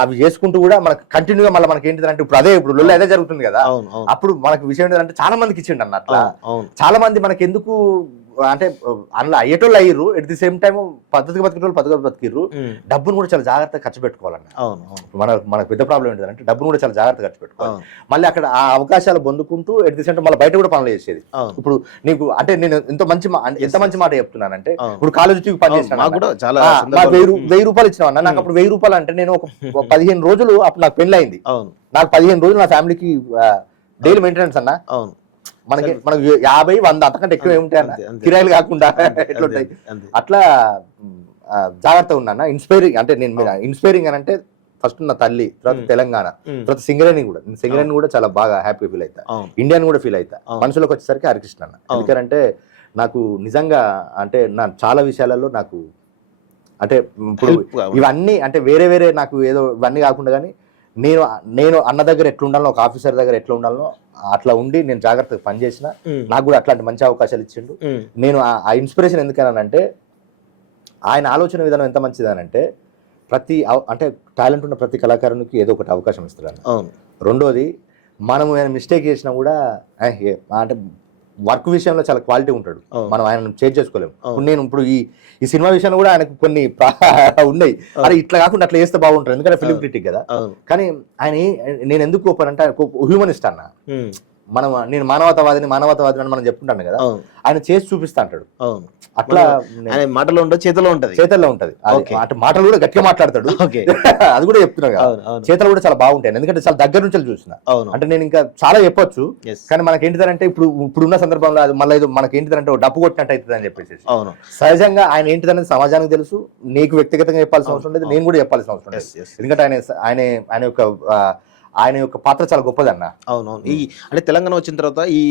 అవి చేసుకుంటూ కూడా మనకు కంటిన్యూగా మళ్ళీ మనకి ఏంటిదంటే ఇప్పుడు లొల్లి అదే జరుగుతుంది కదా. అప్పుడు మనకు విషయం ఏంటంటే చాలా మందికి ఇచ్చిండు అన్న. అట్లా చాలా మంది మనకి ఎందుకు అంటే అందులో అయ్యేటోళ్ళు అయ్యారు, ఎట్ ది సేమ్ టైం పద్ధతిగా బతికేటోళ్ళు పద్ధతిగా బతికిర్రు. డబ్బును కూడా చాలా జాగ్రత్తగా ఖర్చు పెట్టుకోవాలన్న. మనకు పెద్ద ప్రాబ్లం ఏంటంటే డబ్బును కూడా చాలా జాగ్రత్తగా ఖర్చు పెట్టుకోవాలి. మళ్ళీ అక్కడ ఆ అవకాశాలు పొందుకుంటూ ఎట్ ది సేమ్ టైం మళ్ళీ బయట కూడా పనులు చేసేది. ఇప్పుడు నీకు అంటే నేను ఎంత మంచి మాట చెప్తున్నానంటే, ఇప్పుడు కాలేజీకి పని చేసినా నాకు 1000 రూపాయలు ఇచ్చినా. నాకు అప్పుడు 1000 రూపాయలు అంటే నేను ఒక 15 రోజులు అప్పుడు నాకు పెళ్లి అయింది. నాకు 15 రోజులు నా ఫ్యామిలీకి డైలీ మెయింటెనెన్స్ అన్న. మనకు 50-100 అంతకంటే ఎక్కువ ఏముంటాయి అన్న, కిరాయిలు కాకుండా ఎట్లుంటాయి. అట్లా జాగ్రత్తగా ఉన్నా. ఇన్స్పైరింగ్ అంటే ఇన్స్పైరింగ్ అని అంటే ఫస్ట్ నా తల్లి, తర్వాత తెలంగాణ, తర్వాత సింగరేణి కూడా. నేను సింగరేణి కూడా చాలా బాగా హ్యాపీ ఫీల్ అవుతా, ఇండియన్ కూడా ఫీల్ అవుతా. మనుషులకు వచ్చేసరికి హరికృష్ణ అన్న. ఎందుకంటే నాకు నిజంగా అంటే నా చాలా విషయాలలో నాకు అంటే ఇప్పుడు ఇవన్నీ అంటే వేరే నాకు ఏదో ఇవన్నీ కాకుండా కానీ నేను అన్న దగ్గర ఎట్లా ఉండాలో, ఒక ఆఫీసర్ దగ్గర ఎట్లా ఉండాలో అట్లా ఉండి నేను జాగ్రత్తగా పనిచేసిన. నాకు కూడా అట్లాంటి మంచి అవకాశాలు ఇచ్చిండు. నేను ఆ ఇన్స్పిరేషన్ ఎందుకనంటే ఆయన ఆలోచన విధానం ఎంత మంచిదనంటే అంటే టాలెంట్ ఉన్న ప్రతి కళాకారునికి ఏదో ఒకటి అవకాశం ఇస్తాడు. రెండోది మనం మిస్టేక్ చేసినా కూడా అంటే వర్క్ విషయంలో చాలా క్వాలిటీ ఉంటాడు, అవును. మనం ఆయన చేంజ్ చేసుకోలేము. అవును. ఇప్పుడు నేను ఇప్పుడు ఈ సినిమా విషయంలో కూడా ఆయనకు కొన్ని ఉన్నాయి, అరే ఇట్లా కాకుండా అట్లా చేస్తే బాగుంటుంది, ఎందుకంటే ఫిలిం క్రిటిక్ కదా. అవును. కానీ ఆయన నేను ఎందుకు ఒప్పానంటే ఆయన హ్యూమనిస్ట్ అన్న. నేను మానవతావాదిని అని మనం చెప్పుకుంటాను కదా, అవును. ఆయన చేసి చూపిస్తా అంటాడు. అవును. అట్లా ఆయన మాటలో ఉంటుంది, చేతిలో ఉంటది. చేతల్లో ఉంటది. Okay. అంటే మాటలు కూడా గట్టిగా మాట్లాడతాడు. ఓకే. అది కూడా చెప్తున్నాను కదా. అవును, అవును. చేతలు కూడా చాలా బాగుంటాయి, ఎందుకంటే చాలా దగ్గర నుంచి చూసిన. అవును. అంటే నేను ఇంకా చాలా చెప్పొచ్చు, Yes. కానీ మనకి ఏంటిదంటే ఇప్పుడున్న సందర్భంలో అది మళ్ళీ మనకి ఏంటిదంటే డప్పు కొట్టినట్టు అవుతుంది అని చెప్పేసి. అవును. సహజంగా ఆయన ఏంటిదనేది సమాజానికి తెలుసు, నీకు వ్యక్తిగతంగా చెప్పాల్సిన అవసరం లేదు, నేను కూడా చెప్పాల్సిన అవసరం లేదు. Yes, yes. ఎందుకంటే ఆయన యొక్క పాత్ర చాలా గొప్పదన్న. అవునవును. ఈ అంటే తెలంగాణ వచ్చిన తర్వాత ఈ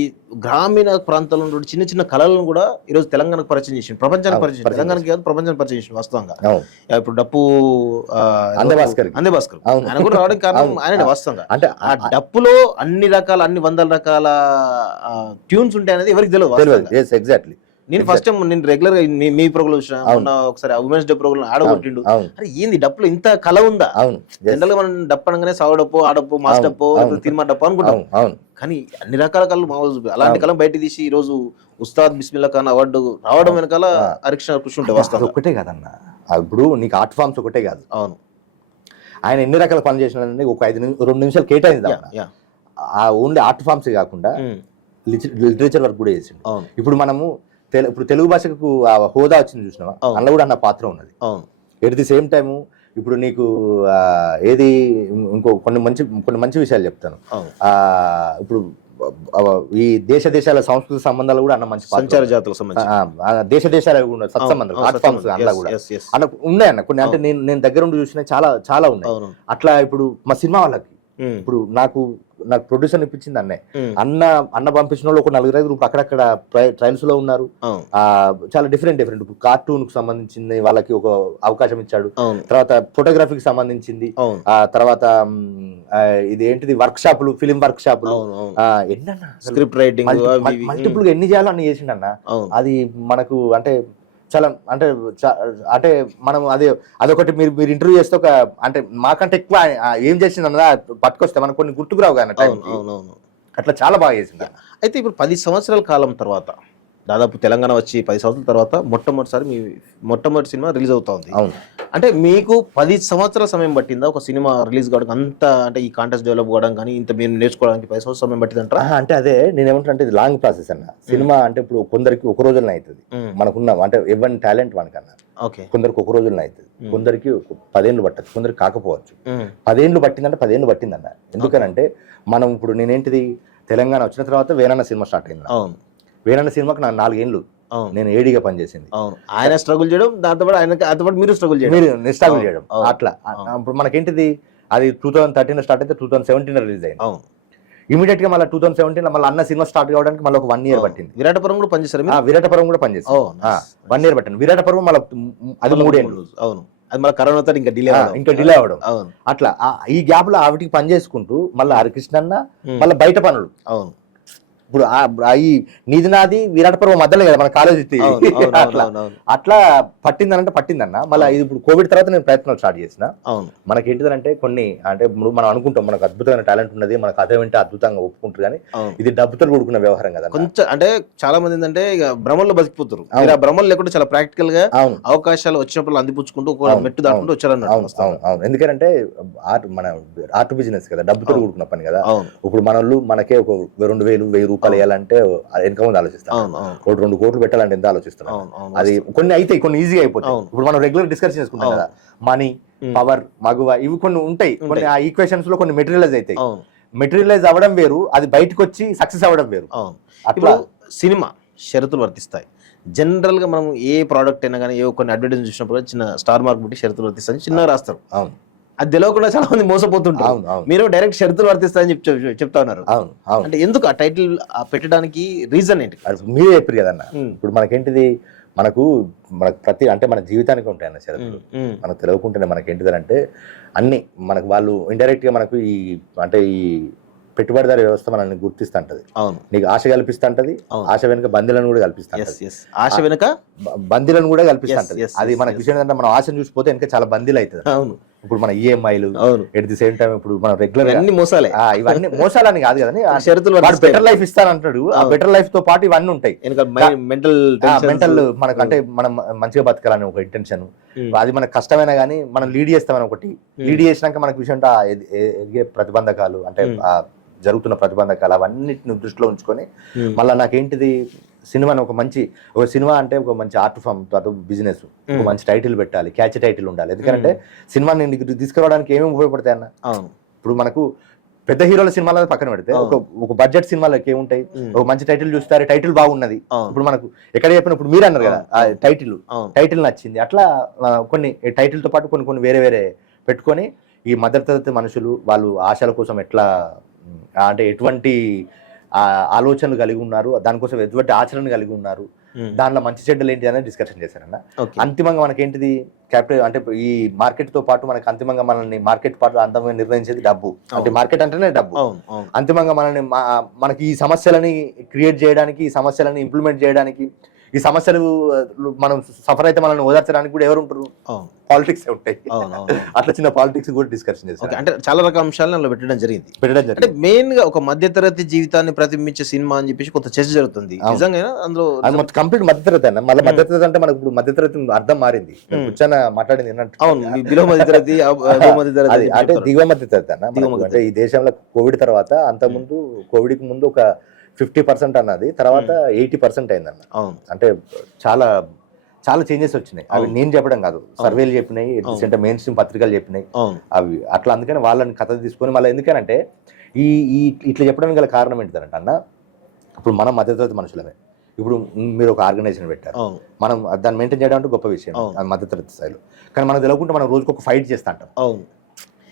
గ్రామీణ ప్రాంతాల్లో ఉన్న చిన్న చిన్న కళలను కూడా ఈరోజు తెలంగాణకు పరిచయం చేసింది, ప్రపంచానికి పరిచయం చేసింది. తెలంగాణకి కాదు, ప్రపంచానికి పరిచయం చేసింది వాస్తవంగా. ఇప్పుడు డప్పు అందే భాస్కర్ ఆయన కూడా రావడానికి కారణం ఆయననే వాస్తవంగా. అంటే ఆ డప్పులో అన్ని వందల రకాల ట్యూన్స్ ఉంటాయి అనేది ఎవరికి తెలియదు. ఎగ్జాక్ట్లీ. నేను ఫస్ట్ టైం నేను రెగ్యులర్ గా మీ ప్రోగ్రామ్ చూసిన, మొన్న ఒకసారి ఉమెన్స్ డే ప్రోగ్రామ్ ఆడగొట్టిండు. అరే ఏంది డప్పులో ఇంత కళ ఉందా? జనరల్ గా మనం డప్పు అనగానే సాగు డప్పు, ఆడప్పు, మాస్ డప్పు, తిరుమల డప్పు అనుకుంటాం. కానీ అన్ని రకాల కళలు మామూలు అలాంటి కళ బయట తీసి ఈ రోజు ఉస్తాద్ బిస్మిల్లా ఖాన్ అవార్డు రావడం వెనకాల హరికృష్ణ కృషి ఉంటాయి. వాస్తవం ఒకటే కదన్న, ఇప్పుడు నీకు ఆర్ట్ ఫామ్స్ ఒకటే కాదు. అవును. ఆయన ఎన్ని రకాల పనులు చేసినాడంటే ఒక 2 నిమిషాలు కేటాయింది. ఓన్లీ ఆర్ట్ ఫామ్స్ కాకుండా లిటరేచర్ వర్క్ కూడా చేసిండు. ఇప్పుడు మనము ఇప్పుడు తెలుగు భాషకు హోదా వచ్చింది చూసినావా, అందులో కూడా అన్న పాత్ర ఉన్నది. ఎట్ ది సేమ్ టైము ఇప్పుడు నీకు ఏది ఇంకో కొన్ని మంచి విషయాలు చెప్తాను. ఇప్పుడు ఈ దేశాల సంస్కృతి సంబంధాలు కూడా అన్న మంచి సంచార జాతుల దేశాల సత్సంబంధాలు ఆర్ట్ ఫామ్స్ అట్లా కూడా అన్న ఉన్నాయి అన్న కొన్ని. అంటే నేను దగ్గర ఉండి చూసిన చాలా ఉన్నాయి అట్లా. ఇప్పుడు మా సినిమా వాళ్ళకి ఇప్పుడు నాకు ప్రొడ్యూసర్ ఇప్పించింది అన్న పంపించిన వాళ్ళు ఒక 4-5 ఇప్పుడు అక్కడక్కడ ట్రయల్స్ లో ఉన్నారు. చాలా డిఫరెంట్ ఇప్పుడు కార్టూన్ కు సంబంధించింది వాళ్ళకి ఒక అవకాశం ఇచ్చాడు. తర్వాత ఫోటోగ్రఫీకి సంబంధించింది, తర్వాత ఇది ఏంటిది వర్క్ షాపులు, ఫిలిం వర్క్ షాపులు, ఎన్నన్నా స్క్రిప్ట్ రైటింగ్ మల్టిపుల్ గా ఎన్ని చేయాలో అన్ని చేసిండన్న. అది మనకు అంటే చాలా అంటే మనం అదొకటి మీరు ఇంటర్వ్యూ చేస్తే ఒక అంటే మాకంటే ఎక్కువ ఏం చేసింది అన్నదా పట్టుకొస్తే మనకు కొన్ని గుర్తుకురావు కానీ అట్లా చాలా బాగా చేసింది. అయితే ఇప్పుడు 10 సంవత్సరాల కాలం తర్వాత, దాదాపు తెలంగాణ వచ్చి 10 సంవత్సరాల తర్వాత మొట్టమొదటి సినిమా రిలీజ్ అవుతా ఉంది. అంటే మీకు 10 సంవత్సరాల సమయం పట్టిందా ఒక సినిమా రిలీజ్ కావడానికి? అంత అంటే ఈ కాంటెస్ట్ డెవలప్ కావడం కానీ ఇంత మీరు నేర్చుకోవడానికి 10 సంవత్సరాల సమయం పట్టిందంటారా? అంటే అదే నేనేమంటే ఇది లాంగ్ ప్రాసెస్ అన్న. సినిమా అంటే ఇప్పుడు కొందరికి ఒక రోజుల్లో అవుతుంది, మనకున్న అంటే ఎవరి టాలెంట్ మనకన్నా. కొందరికి ఒక రోజుల్లో అవుతుంది, కొందరికి 10 ఏళ్ళు పట్టచ్చు, కొందరికి కాకపోవచ్చు. 10 ఏళ్ళు పట్టిందంటే 10 ఏళ్ళు పట్టిందన్న. ఎందుకనంటే మనం ఇప్పుడు నేనేంటిది తెలంగాణ వచ్చిన తర్వాత వేరన్న సినిమా స్టార్ట్ అయింది. వేరన్న సినిమాకి నాకు 4 ఏళ్ళు నేను ఏడీగా పనిచేసింది. ఆయన స్ట్రగుల్ చేయడం, దాంతో మీరు స్ట్రగుల్ చేయడం అట్లా. ఇప్పుడు మనకేంటిది అది 2013 స్టార్ట్ అయితే 2017 రిలీజ్ అయింది. ఇమీడియట్ గా మళ్ళీ 2017 మళ్ళీ అన్న సినిమా స్టార్ట్ కావడానికి మళ్ళీ ఒక 1 ఇయర్ పట్టింది. విరాటపురం కూడా పనిచేస్తారు. విరాటపురం కూడా పనిచేస్తారు. 1 ఇయర్ పట్టింది. విరాటపురం మళ్ళీ అది 3 ఏళ్ళు. అవును. అది మళ్ళీ కరోనాతో ఇంకా డిలే అవడం. అట్లా ఈ గ్యాప్ లో ఆవిటికి పని చేసుకుంటూ మళ్ళీ హరికృష్ణ అన్న మళ్ళీ బయట పనులు. అవును. ఇప్పుడు ఈ నీది నాది విరాటపురం మధ్యలో కదా మన కాలేజీ. అట్లా పట్టిందన్న. మళ్ళీ ఇది ఇప్పుడు కోవిడ్ తర్వాత నేను ప్రయత్నాలు స్టార్ట్ చేసిన. మనకి ఏంటిదంటే కొన్ని అంటే మనం అనుకుంటాం మనకు అద్భుతమైన టాలెంట్ ఉన్నది, మనకు కథ వింటే అద్భుతంగా ఒప్పుకుంటారు, కానీ ఇది డబ్బుతో కూడుకున్న వ్యవహారం కదా. కొంచెం అంటే చాలా మంది ఏంటంటే ఇక భ్రమల్లో బతికిపోతారు. ఆ భ్రమలు లేకుండా చాలా ప్రాక్టికల్ గా అవకాశాలు వచ్చినప్పుడు అందిపుచ్చుకుంటూ మెట్టు దాటుకుంటూ వచ్చారన్నమాట. ఎందుకంటే మన ఆర్ట్ బిజినెస్ కదా, డబ్బుతో కూడుకున్న పని కదా. ఇప్పుడు మనకే ఒక 2,000-1,000 రూపాయలు వేయాలంటే వెనక ముందు ఆలోచిస్తాం, 2 కోట్లు పెట్టాలంటే ఎంత ఆలోచిస్తున్నాం. అది కొన్ని అయితే కొన్ని ఈజీగా అయిపోతాయి. ఇప్పుడు మనం రెగ్యులర్ డిస్కస్ చేసుకుంటాం కదా, మనీ, పవర్, మగువ, ఇవి కొన్ని ఉంటాయి. కొన్ని ఆ ఈక్వేషన్స్ లో కొన్ని మెటీరియలైజ్ అవుతాయి. మెటీరియలైజ్ అవ్వడం వేరు, అది బయటకు వచ్చి సక్సెస్ అవ్వడం వేరు. అట్లా సినిమా షరతులు వర్తిస్తాయి. జనరల్ గా మనం ఏ ప్రోడక్ట్ అయినా కానీ ఏ కొన్ని అడ్వర్టైజ్ చూసినప్పుడు చిన్న స్టార్ మార్క్ బట్టి షరతులు వర్తిస్తాయని చిన్నగా రాస్తారు. అది తెలియకుండా చాలా మంది మోసపోతుంటారు. మీరు డైరెక్ట్ షరతులు వర్తిస్తాయని చెప్తా ఉన్నారు. అంటే ఎందుకు ఆ టైటిల్ పెట్టడానికి రీజన్ ఏంటి? మీరే చెప్పారు కదన్న. ఇప్పుడు మనకేంటిది మనకు ప్రతి అంటే మన జీవితానికి ఉంటాయన్న షరతులు. మనకు తెలియకుంటేనే మనకేంటిదంటే అన్ని మనకు వాళ్ళు ఇండైరెక్ట్ గా మనకు ఈ అంటే ఈ పెట్టుబడిదారి వ్యవస్థ మనల్ని గుర్తిస్తుంటది. నీకు ఆశ కల్పిస్తుంటది, ఆశ వెనుక బందీలను కూడా కల్పిస్తుంటది. ఆశ వెనుక బందీలను కూడా కల్పిస్తుంటది. అది మనకు విషయం ఏంటంటే మనం ఆశను చూసిపోతే వెనక చాలా బందీలు అవుతుంది. ఇప్పుడు మన ఈఎంఐలు అవును. ఎట్ ది సేమ్ టైం ఇప్పుడు మనం రెగ్యులర్ అన్ని మోసాలే. ఇవన్నీ మోసాలని కాదు కదండి, షరతులు వాడు బెటర్ లైఫ్ ఇస్తానంటాడు, ఆ బెటర్ లైఫ్ తో పాటు ఇవన్నీ ఉంటాయి. మెంటల్ మనకు అంటే మనం మంచిగా బతకాలని ఒక ఇంటెన్షన్, అది మనకు కష్టమైనా కానీ మనం లీడ్ చేస్తామని ఒకటి, లీడ్ చేసినాక మనకు విషయం ఎదిగే ప్రతిబంధకాలు అంటే జరుగుతున్న ప్రతిబంధకాలు అవన్నిటిని దృష్టిలో ఉంచుకొని మళ్ళీ నాకేంటిది సినిమాని ఒక సినిమా అంటే ఒక మంచి ఆర్ట్ ఫామ్ అటు బిజినెస్, ఒక మంచి టైటిల్ పెట్టాలి, క్యాచ్ టైటిల్ ఉండాలి. ఎందుకంటే సినిమాని తీసుకురావడానికి ఏమేమి ఉపయోగపడతాయి అన్న, ఇప్పుడు మనకు పెద్ద హీరోల సినిమాల పక్కన పెడితే ఒక బడ్జెట్ సినిమాలకి ఏముంటాయి, ఒక మంచి టైటిల్ చూస్తారు, టైటిల్ బాగున్నది, ఇప్పుడు మనకు ఎక్కడ చెప్పిన ఇప్పుడు మీరు అన్నారు కదా ఆ టైటిల్ నచ్చింది, అట్లా కొన్ని టైటిల్ తో పాటు కొన్ని వేరే వేరే పెట్టుకొని ఈ మధ్యతరగతి మనుషులు వాళ్ళు ఆశల కోసం ఎట్లా అంటే ఎటువంటి ఆలోచనలు కలిగి ఉన్నారు, దానికోసం ఎటువంటి ఆచరణ కలిగి ఉన్నారు, దానిలో మంచి చెడ్డలు ఏంటి అనేది డిస్కషన్ చేశారన్న. అంతిమంగా మనకేంటిది క్యాపిటల్ అంటే ఈ మార్కెట్ తో పాటు మనకి అంతిమంగా మనల్ని మార్కెట్ పాటు అంతిమంగా నిర్ణయించేది డబ్బు, అంటే మార్కెట్ అంటేనే డబ్బు. అంతిమంగా మనకి ఈ సమస్యలని క్రియేట్ చేయడానికి, ఈ సమస్యలని ఇంప్లిమెంట్ చేయడానికి, ఈ సమస్యలు మనం సఫర్ అయితే మనల్ని ఓదార్చడానికి కూడా ఎవరు ఉంటారు, పాలిటిక్స్ ఉంటాయి. అట్లా చిన్న పాలిటిక్స్ కూడా డిస్కషన్ చేస్తారు. అంటే చాలా రకాల అంశాలను అందులో పెట్టడం జరిగింది. అంటే మెయిన్ గా ఒక మధ్యతరగతి జీవితాన్ని ప్రతిబింబించే సినిమా అని చెప్పేసి కొంత చర్చ జరుగుతుంది. నిజంగా అందులో మొత్తం కంప్లీట్ మధ్యతరగతి అన్న. మళ్ళీ మధ్యతరగతి అంటే మనకు ఇప్పుడు మధ్యతరగతి అర్థం మారింది, కూర్చొని మాట్లాడింది బిలో మధ్యతరగతి అంటే దిగువ మధ్యతరగతి అన్న. అంటే ఈ దేశంలో కోవిడ్ తర్వాత అంతకుముందు కోవిడ్ కి ముందు ఒక 50% అన్నది, తర్వాత 80% అయిందన్న. అంటే చాలా చాలా చేంజెస్ వచ్చినాయి. అవి నేను చెప్పడం కాదు, సర్వేలు చెప్పినాయి, మెయిన్ స్ట్రీమ్ పత్రికలు చెప్పినాయి అవి అట్లా. అందుకని వాళ్ళని కథ తీసుకొని మళ్ళీ ఎందుకనంటే ఇట్లా చెప్పడానికి గల కారణం ఏంటంటే అన్న, ఇప్పుడు మనం మధ్యతరగతి మనుషులమే, ఇప్పుడు మీరు ఒక ఆర్గనైజేషన్ పెట్టారు, మనం దాన్ని మెయింటైన్ చేయడం అంటే గొప్ప విషయం, అది మధ్యతరగతి స్థాయిలో. కానీ మనం తెలియకుండా మనం రోజుకు ఒక ఫైట్ చేస్తా ఉంటాం,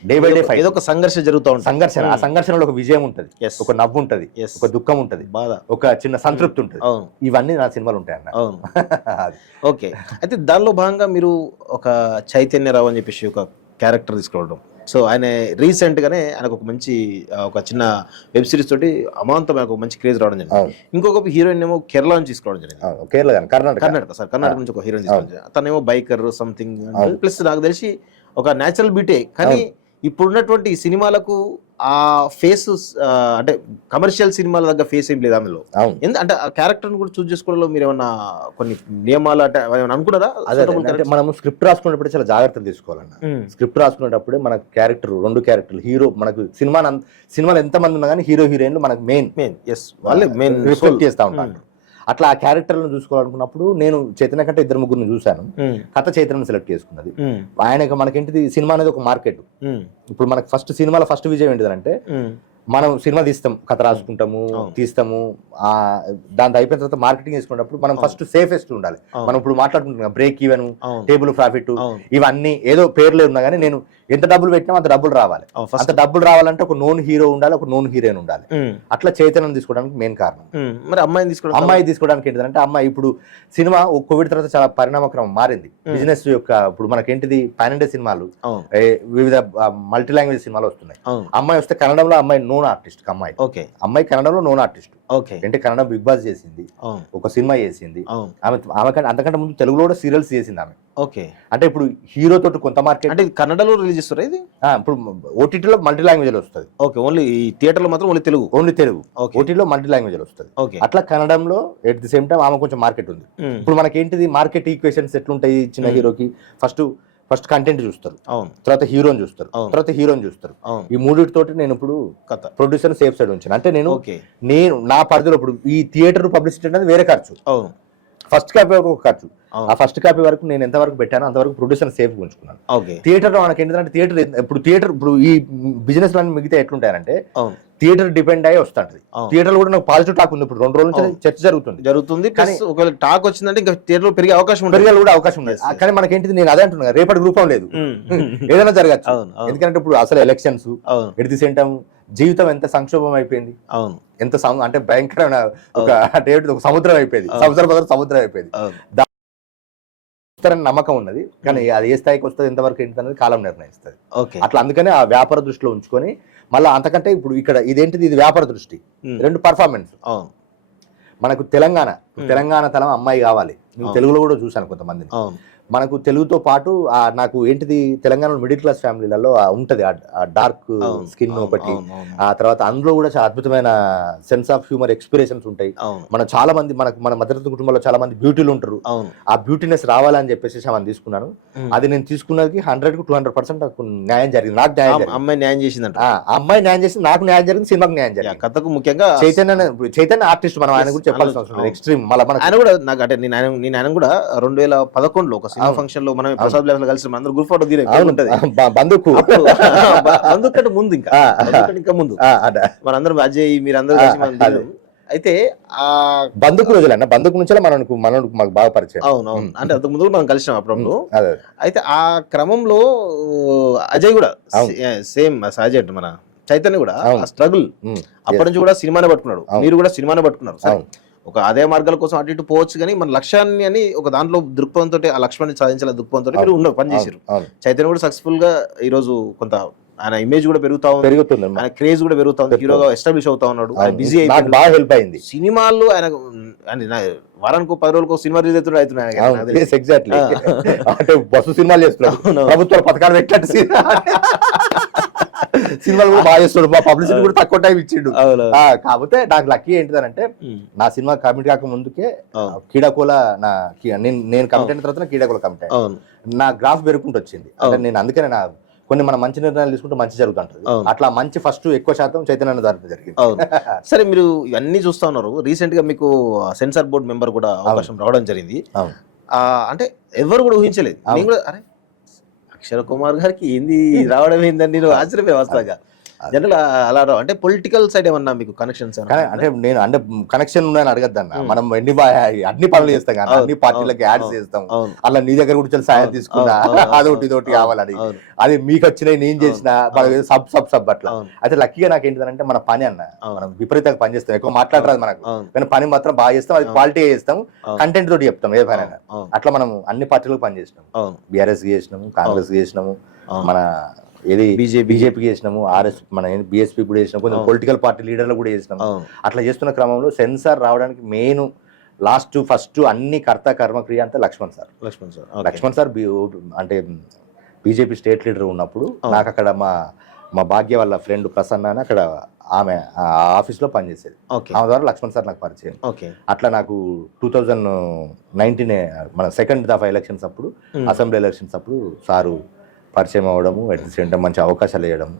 డే బై డే ఫైట్, ఏదో ఒక సంఘర్షణ జరుగుతూ ఉంటుంది. సంఘర్షణ, ఆ సంఘర్షణలో ఒక విజయం ఉంటది, ఒక నవ్వు ఉంటది, ఒక దుఃఖం ఉంటది, ఒక చిన్న సంతృప్తి ఉంటది. ఇవన్నీ నా సినిమాలు ఉంటాయి అన్న. ఓకే, అయితే దానిలో భాగంగా మీరు ఒక చైతన్యరావు అని చెప్పేసి ఒక క్యారెక్టర్ తీసుకోవడం, సో ఆయన రీసెంట్ గానే ఆయనకు ఒక మంచి ఒక చిన్న వెబ్ సిరీస్ తోటి అమాంతం ఒక మంచి క్రేజ్ రావడం జరిగింది. ఇంకొక హీరోయిన్ ఏమో కేరళ నుంచి తీసుకోవడం జరిగింది, కర్ణాటక నుంచి ఒక హీరోయిన్ తీసుకోవడం జరిగింది. తనేమో బైకర్ సంథింగ్, ప్లస్ నాకు తెలిసి ఒక నేచురల్ బ్యూటీ. కానీ ఇప్పుడున్నటువంటి సినిమాలకు ఆ ఫేస్ అంటే కమర్షియల్ సినిమాల దగ్గర ఫేస్ ఏం లేదు ఆమెలో. అంటే ఆ క్యారెక్టర్ కూడా చూస్ చేసుకోవడంలో మీరు ఏమన్నా కొన్ని నియమాలు అంటే అనుకున్నారా? అంటే మనం స్క్రిప్ట్ రాసుకునేటప్పుడు చాలా జాగ్రత్తలు తీసుకోవాలన్న. స్క్రిప్ట్ రాసుకునేటప్పుడు మన క్యారెక్టర్, 2 క్యారెక్టర్లు, హీరో, మనకు సినిమాలు ఎంత మంది ఉన్నా కానీ హీరో హీరోయిన్లు మనకు మెయిన్ వాళ్ళే మెయిన్ రిఫ్లెక్ట్ చేస్తా ఉంటాను. అట్లా ఆ క్యారెక్టర్లను చూసుకోవాలనుకున్నప్పుడు నేను చైతన్య కంటే 2-3 చూశాను, కథ చైతన్యను సెలెక్ట్ చేసుకున్నది. ఆయనకు మనకేంటిది సినిమా అనేది ఒక మార్కెట్. ఇప్పుడు మనకు ఫస్ట్ విజయం ఏంటిదంటే, మనం సినిమా తీస్తాం, కథ రాసుకుంటాము, తీస్తాము, దాంతో అయిపోయిన తర్వాత మార్కెటింగ్ చేసుకున్నప్పుడు మనం ఫస్ట్ సేఫెస్ట్ ఉండాలి. మనం ఇప్పుడు మాట్లాడుకుంటున్నాం బ్రేక్ ఈవెన్, టేబుల్ ప్రాఫిట్, ఇవన్నీ ఏదో పేర్లే ఉన్నా కానీ నేను ఎంత డబ్బులు పెట్టినా అంత డబ్బులు రావాలి. అంత డబ్బులు రావాలంటే ఒక నోన్ హీరో ఉండాలి, ఒక నోన్ హీరోయిన్ ఉండాలి. అట్లా చైతన్యం తీసుకోవడానికి మెయిన్ కారణం. మరి అమ్మాయి తీసుకోవడానికి ఏంటంటే, అమ్మాయి ఇప్పుడు సినిమా కోవిడ్ తర్వాత చాలా పరిణామక్రమం మారింది. బిజినెస్ యొక్క ఇప్పుడు మనకేంటిది పాన్ ఇండియా సినిమాలు, వివిధ మల్టీ లాంగ్వేజ్ సినిమాలు వస్తున్నాయి. అమ్మాయి వస్తే కన్నడంలో అమ్మాయి నోన్ ఆర్టిస్ట్, అమ్మాయి కన్నడంలో నోన్ ఆర్టిస్ట్. అంటే కన్నడ బిగ్ బాస్ చేసింది, ఒక సినిమా చేసింది ఆమె అంతకంటే ముందు తెలుగులో కూడా సీరియల్స్ చేసింది ఆమె. అంటే ఇప్పుడు హీరో తోటి కొంత మార్కెట్, అంటే కన్నడలో రిలీజ్ చేస్తారు ఇది, ఇప్పుడు ఓటీటీలో మల్టీ లాంగ్వేజ్ లో వస్తుంది. ఓన్లీ థియేటర్ లో మాత్రం ఓన్లీ తెలుగు, ఓటీటీలో మల్టీ లాంగ్వేజ్ లో వస్తుంది. అట్లా కన్నడంలో ఎట్ ది సేమ్ టైం ఆమె కొంచెం మార్కెట్ ఉంది. ఇప్పుడు మనకేంటిది మార్కెట్ ఈక్వేషన్స్ ఎట్లుంటాయి, చిన్న హీరోకి ఫస్ట్ కంటెంట్ చూస్తారు, తర్వాత హీరోని చూస్తారు, తర్వాత హీరోని చూస్తారు. ఈ మూడిటితోటి నేను ఇప్పుడు ప్రొడ్యూసర్ సేఫ్ సైడ్ ఉంచాను. అంటే నేను నా పరిధిలో ఇప్పుడు ఈ థియేటర్ పబ్లిసిటీ అనేది వేరే ఖర్చు, ఫస్ట్ కాపీ వరకు ఒక ఖర్చు, ఆ ఫస్ట్ కాపీ వరకు నేను ఎంత వరకు పెట్టాను అంతవరకు ప్రొడ్యూసర్ సేఫ్ ఉంచుకున్నాను. థియేటర్ లో మనకి ఏంటంటే థియేటర్ ఈ బిజినెస్ లో మిగతా ఎట్లుంటాయంటే థియేటర్ డిపెండ్ అయ్యి వస్తుంది. థియేటర్ కూడా నాకు పాజిటివ్ టాక్ ఉంది, ఇప్పుడు 2 రోజుల నుంచి చర్చ జరుగుతుంది. కానీ ఒకవేళ టాక్ వచ్చిందంటే ఇంకా థియేటర్ పెరిగే అవకాశం కూడా అవకాశం ఉంది. కానీ మనకేంటిది, నేను అదే అంటున్నా, రేపటి రూపం లేదు, ఏదైనా జరగచ్చు. ఎందుకంటే ఇప్పుడు అసలు elections, at the same time జీవితం ఎంత సంక్షోభం అయిపోయింది, ఎంత అంటే భయంకరమైన ఒక సముద్రం అయిపోయింది, సముద్రం అయిపోయింది. నమ్మకం ఉన్నది, కానీ అది ఏ స్థాయికి వస్తుంది, ఎంతవరకు ఏంటి కాలం నిర్ణయిస్తుంది. అట్లా అందుకనే ఆ వ్యాపార దృష్టిలో ఉంచుకొని మళ్ళీ అంతకంటే ఇప్పుడు ఇక్కడ ఇదేంటిది, ఇది వ్యాపార దృష్టి, 2 పర్ఫార్మెన్స్. మనకు తెలంగాణ తలం అమ్మాయి కావాలి, తెలుగులో కూడా చూసాను కొంతమందిని. మనకు తెలుగుతో పాటు నాకు ఏంటిది తెలంగాణలో మిడిల్ క్లాస్ ఫ్యామిలీలలో ఉంటది ఆ డార్క్ స్కిన్ ఒకటి, ఆ తర్వాత అందులో కూడా చాలా అద్భుతమైన సెన్స్ ఆఫ్ హ్యూమర్ ఎక్స్పీరియన్స్ ఉంటాయి. మనం చాలా మంది మన మధ్యతరగతి కుటుంబంలో చాలా మంది బ్యూటీలు ఉంటారు. ఆ బ్యూటీనెస్ రావాలని చెప్పేసి మనం తీసుకున్నాను. అది నేను తీసుకున్నది 100కు 200% నాకు న్యాయం జరిగింది. నాకు న్యాయం జరిగింది. అమ్మాయి న్యాయం చేసిందంట. ఆ అమ్మాయి న్యాయం చేసింది, నాకు న్యాయం జరిగింది, సినిమాకు న్యాయం జరిగింది. కథకు ముఖ్యంగా చైతన్య ఆర్టిస్ట్, మనం ఆయన గురించి చెప్పాల్సిన అవసరం లేదు. ఎక్స్ట్రీమ్ ఆయన కూడా నాకు అంటే నేను ఆయన కూడా 2011లో ఒక సినిమా ఫంక్షన్ లో మనం ప్రసాద్ బ్లాక్ లో కలిసి అందరూ గ్రూప్ ఫోటో దిగుంటది. బంధుకు బంధుకంటే ముందు ఇంకా ముందు మనందరం అజయ్ మీరందరూ కలిసి అయితే ఆ బంధుకు రోజులన్న బంధుకు నుంచి మాకు బాగా పరిచయం. అవునవును, అంటే అంతకు ముందు మనం కలిసినాం అప్పుడప్పుడు. అయితే ఆ క్రమంలో అజయ్ కూడా సేమ్ అజయ్ అంటే మన చైతన్య కూడా స్ట్రగుల్ అప్పటి నుంచి కూడా సినిమానే పట్టుకున్నాడు. మీరు కూడా సినిమానే పట్టుకున్నారు. ఒక అదే మార్గాల కోసం అటు ఇటు పోవచ్చు, కానీ మన లక్ష్యాన్ని అని ఒక దాంట్లో దృక్పథంతో ఆ లక్ష్యాన్ని సాధించాల దృక్పథంతో మీరు ఉన్న పని చేశారు. చైతన్య కూడా సక్సెస్ఫుల్ గా ఈ రోజు కొంత ఆయన ఇమేజ్ కూడా పెరుగుతుంది, ఆయన క్రేజ్ కూడా పెరుగుతా ఉంది, హీరోగా ఎస్టాబ్లిష్ అవుతా ఉన్నాడు. ఆయన బిజీ బాగా హెల్ప్ అయింది. సినిమాలు ఆయన వారానికి 10 రోజులకు సినిమా రిలీజ్ అవుతున్నాయి. ఎగ్జాక్ట్లీ అంటే బస్సు సినిమాలు చేస్తున్నాడు, ప్రభుత్వ పథకాలు పెట్టినట్టు సినిమాలు కూడా బాగా చేస్తున్నాడు. మా పబ్లిసిటీ కూడా తక్కువ టైం ఇచ్చిండు. కాకపోతే నాకు లక్కీ ఏంటిదంటే నా సినిమా కమిట్ కాక ముందుకే కీడాకోల నేను కమిట్ అయిన తర్వాత కీడాకోల కమిట్ అయ్యాను. నా గ్రాఫ్ పెరుగుకుంటూ వచ్చింది. అంటే నేను అందుకనే కొన్ని మనం మంచి నిర్ణయాలు తీసుకుంటే మంచి జరుగుతుంటది. అట్లా మంచి ఫస్ట్ ఎక్కువ శాతం చైతన్య ద్వారా జరిగింది. సరే, మీరు ఇవన్నీ చూస్తా ఉన్నారు. రీసెంట్ గా మీకు సెన్సార్ బోర్డ్ మెంబర్ కూడా అవకాశం రావడం జరిగింది. అంటే ఎవరు కూడా ఊహించలేదు. నేను కూడా అరే అక్షర కుమార్ గారికి ఏంది రావడం ఏందని నేను ఆశ్చర్యపోయే వస్తాగా. జనరల్ అలా అంటే పొలిటికల్ సైడ్ ఏమన్నా మీకు కనెక్షన్స్? అంటే నేను అంటే కనెక్షన్ ఉన్నాయని అడగద్దన్న. మనం అన్ని పనులు చేస్తాం కానీ అన్ని పార్టీలకి యాడ్స్ చేస్తాం. అలా నీ దగ్గర కూడా సాయం తీసుకున్నా అదొకటి ఇదొకటి కావాలని, అది మీకు వచ్చినాయి నేను చేసిన సబ్ అట్లా. అయితే లక్కీగా నాకు ఏంటిదంటే మన పని అన్న మనం విపరీతంగా పని చేస్తాం, ఎక్కువ మాట్లాడరాదు మనకు, కానీ పని మాత్రం బాగా చేస్తాం. అది క్వాలిటీ చేస్తాం, కంటెంట్ తోటి చెప్తాం ఏ పని అయినా. అట్లా మనం అన్ని పార్టీలకు పని చేసినాం. బీఆర్ఎస్ చేసినాము, కాంగ్రెస్ చేసినాము, మన ఏది బీజేపీకి చేసినాము, ఆర్ఎస్ మన బీఎస్పీ కూడా చేసినాము, కొంచెం పొలిటికల్ పార్టీ లీడర్లు కూడా చేసినాము. అట్లా చేస్తున్న క్రమంలో సెన్సార్ రావడానికి మెయిన్ ఫస్ట్ అన్ని కర్త కర్మ క్రియ అంతా లక్ష్మణ్ సార్ అంటే బీజేపీ స్టేట్ లీడర్ ఉన్నప్పుడు నాకు అక్కడ మా భాగ్య వాళ్ళ ఫ్రెండ్ ప్రసన్న అని అక్కడ ఆమె ఆఫీస్లో పనిచేసేది. ఆమె ద్వారా లక్ష్మణ్ సార్ నాకు పరిచయం. అట్లా నాకు 2019 మన సెకండ్ దఫా ఎలక్షన్స్ అప్పుడు, అసెంబ్లీ ఎలక్షన్స్ అప్పుడు సారు పరిచయం అవ్వడము, అట్ ది సేమ్ టైం మంచి అవకాశాలు వేయడము.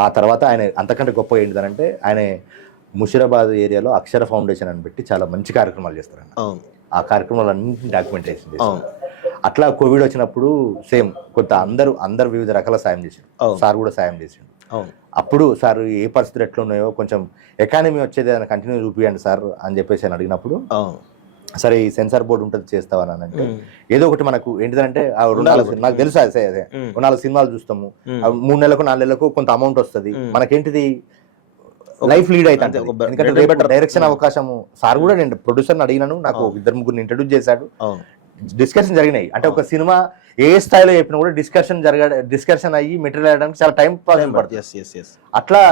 ఆ తర్వాత ఆయన అంతకంటే గొప్ప ఏంటిదంటే ఆయన ముషీరాబాద్ ఏరియాలో అక్షర ఫౌండేషన్ అని పెట్టి చాలా మంచి కార్యక్రమాలు చేస్తారు. ఆ కార్యక్రమాలు అన్నింటినీ డాక్యుమెంటేషన్ చేస్తారు. అట్లా కోవిడ్ వచ్చినప్పుడు సేమ్ కొంత అందరు వివిధ రకాల సాయం చేశారు. సార్ కూడా సాయం చేసిండు. అప్పుడు సార్ ఏ పరిస్థితులు ఎట్లా ఉన్నాయో కొంచెం ఎకానమీ వచ్చేది ఏదైనా కంటిన్యూ చూపియండి సార్ అని చెప్పేసి అని అడిగినప్పుడు, సరే ఈ సెన్సార్ బోర్డు ఉంటుంది చేస్తావని అంటే ఏదో ఒకటి మనకు ఏంటిదంటే నాకు తెలుసు అదే 4 సినిమాలు చూస్తాము, 3 నెలలకు 4 నెలలకు కొంత అమౌంట్ వస్తుంది, మనకేంటిది లైఫ్ లీడ్ అవుతుంది. ఎందుకంటే డైరెక్షన్ అవకాశము సార్ కూడా నేను ప్రొడ్యూసర్ని అడిగినాను, నాకు 2-3 ఇంట్రడ్యూస్ చేశాడు, డిస్కషన్ జరిగినాయి. అంటే ఒక సినిమా ఏ స్థాయిలో చెప్పినా కూడా డిస్కషన్ అయ్యి మెటీరియల్ అయ్యడానికి చాలా టైం ప్రాసెస్ పడుతుంది. అట్లా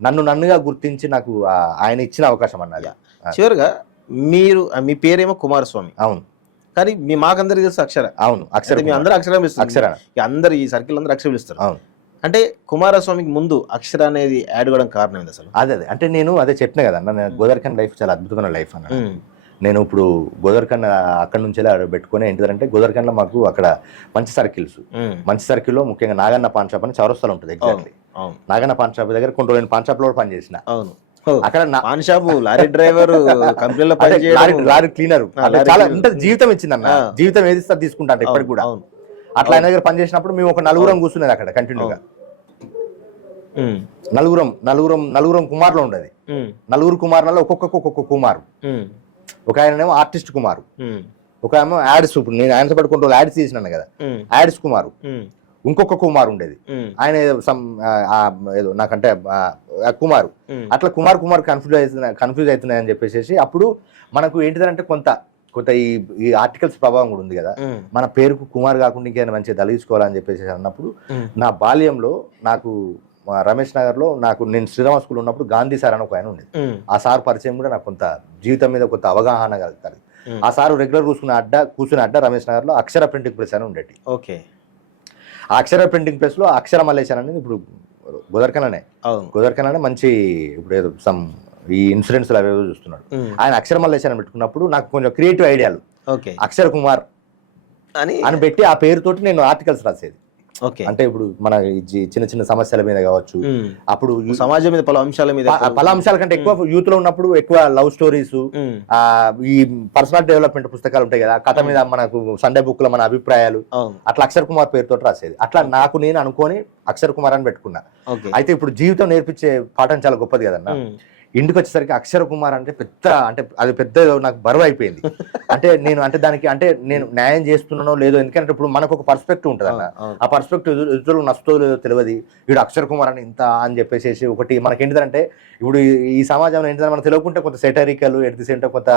నన్నుగా గుర్తించి నాకు ఆయన ఇచ్చిన అవకాశం అన్నది. చివరిగా మీ పేరేమో కుమారస్వామి, అవును, కానీ మాకందరికి తెలుసు అక్షర. అవును, అక్షర. మీ అందరూ అక్షరం ఇస్తారు, అందరు ఈ సర్కిల్ అందరూ అక్షరం ఇస్తారు. అవును, అంటే కుమారస్వామికి ముందు అక్షర అనేది యాడ్ అవ్వడం కారణం ఏంది అసలు? అదే అంటే నేను అదే చెప్పిన కదా అన్న, గోదావరిఖండ్ లైఫ్ చాలా అద్భుతమైన లైఫ్ అన్న. నేను ఇప్పుడు గోదావరిఖండ్ అక్కడ నుంచి పెట్టుకుని ఏంటిదంటే గోదావరిఖండ్లో మాకు అక్కడ మంచి సర్కిల్లో ముఖ్యంగా నాగన్న పాన్ షాప్ అని చౌరస్తాలో ఉంటుంది. ఎగ్జాక్ట్లీ నాగన్న పాన్ షాప్ దగ్గర కొన్ని రోజులు పాన్ షాప్ లో పని చేసిన. అవును, అక్కడ పాన్ షాప్, లారీ డ్రైవర్, కంపెనీలో లారీ క్లీనర్, చాలా ఇంత జీవితం ఇచ్చిందన్న. జీవితం ఏది ఇస్తా తీసుకుంటా ఇప్పటికి కూడా. అట్లా ఆయన దగ్గర పని చేసినప్పుడు మేము ఒక 4 కూర్చునేది అక్కడ కంటిన్యూగా. 4 కుమార్లు ఉండేది. 4 కుమార్లలో ఒక్కొక్క కుమారు. ఒక ఆయనేమో ఆర్టిస్ట్ కుమారు, ఒక ఏమో యాడ్స్, ఇప్పుడు నేను ఆయన పట్టుకుంటూ యాడ్స్ చేసినాను కదా, యాడ్స్ కుమారు. ఇంకొక కుమార్ ఉండేది, ఆయన ఏదో నాకంటే కుమారు. అట్లా కుమార్ కన్ఫ్యూజ్ అవుతున్నాయి అని చెప్పేసి అప్పుడు మనకు ఏంటిదంటే కొంత ఈ ఆర్టికల్స్ ప్రభావం కూడా ఉంది కదా, మన పేరుకు కుమార్ కాకుండా ఇంకేమైనా మంచిగా తొలగించుకోవాలని చెప్పేసి అన్నప్పుడు నా బాల్యంలో నాకు రమేష్ నగర్ లో నేను శ్రీరామ స్కూల్ ఉన్నప్పుడు గాంధీ సార్ అని ఒక ఆయన ఉండేది. ఆ సార్ పరిచయం కూడా నాకు కొంత జీవితం మీద కొంత అవగాహన ఆ సారు రెగ్యులర్ కూర్చునే అడ్డ రమేష్ నగర్ లో అక్షర ప్రింటింగ్ ప్రెస్ అని ఉండేది. ఓకే. ఆ అక్షర ప్రింటింగ్ ప్రెస్ లో అక్షర మల్లేశన్ అనేది ఇప్పుడు గోదర్కననే మంచి ఇప్పుడు ఏదో సమ్ ఈ ఇన్సూరెన్స్ అవి చూస్తున్నాడు. ఆయన అక్షర మల్లేశన్ పెట్టుకున్నప్పుడు నాకు కొంచెం క్రియేటివ్ ఐడియాలు అక్షర కుమార్ అని పెట్టి ఆ పేరుతోటి నేను ఆర్టికల్స్ రాసేది. అంటే ఇప్పుడు మన చిన్న చిన్న సమస్యల మీద కావచ్చు, అప్పుడు సమాజం మీద పలు అంశాల కంటే ఎక్కువ యూత్ లో ఉన్నప్పుడు ఎక్కువ లవ్ స్టోరీస్, ఈ పర్సనల్ డెవలప్మెంట్ పుస్తకాలు ఉంటాయి కదా, కథ మీద మనకు సండే బుక్ లో మన అభిప్రాయాలు, అట్లా అక్షర్ కుమార్ పేరుతో రాసేది. అట్లా నాకు నేను అనుకొని అక్షర్ కుమార్ అని పెట్టుకున్నా. అయితే ఇప్పుడు జీవితం నేర్పించే పాఠం చాలా గొప్పది కదన్నా. ఇంటికి వచ్చేసరికి అక్షర కుమార్ అంటే అది పెద్ద నాకు బరువు అయిపోయింది. దానికి నేను న్యాయం చేస్తున్నానో లేదో, ఎందుకంటే ఇప్పుడు మనకు ఒక పర్స్పెక్టివ్ ఉంటుంది అన్న. ఆ పర్స్పెక్టివ్ ఎదురు నష్టో లేదో తెలియదు. వీడు అక్షర కుమార్ అని ఇంత అని చెప్పేసి ఒకటి మనకి ఏంటిదంటే ఇప్పుడు ఈ సమాజంలో ఏంటంటే మనకు తెలియకుంటే కొంత సెటరికల్ ఎట్ ది సెంటర్, కొంత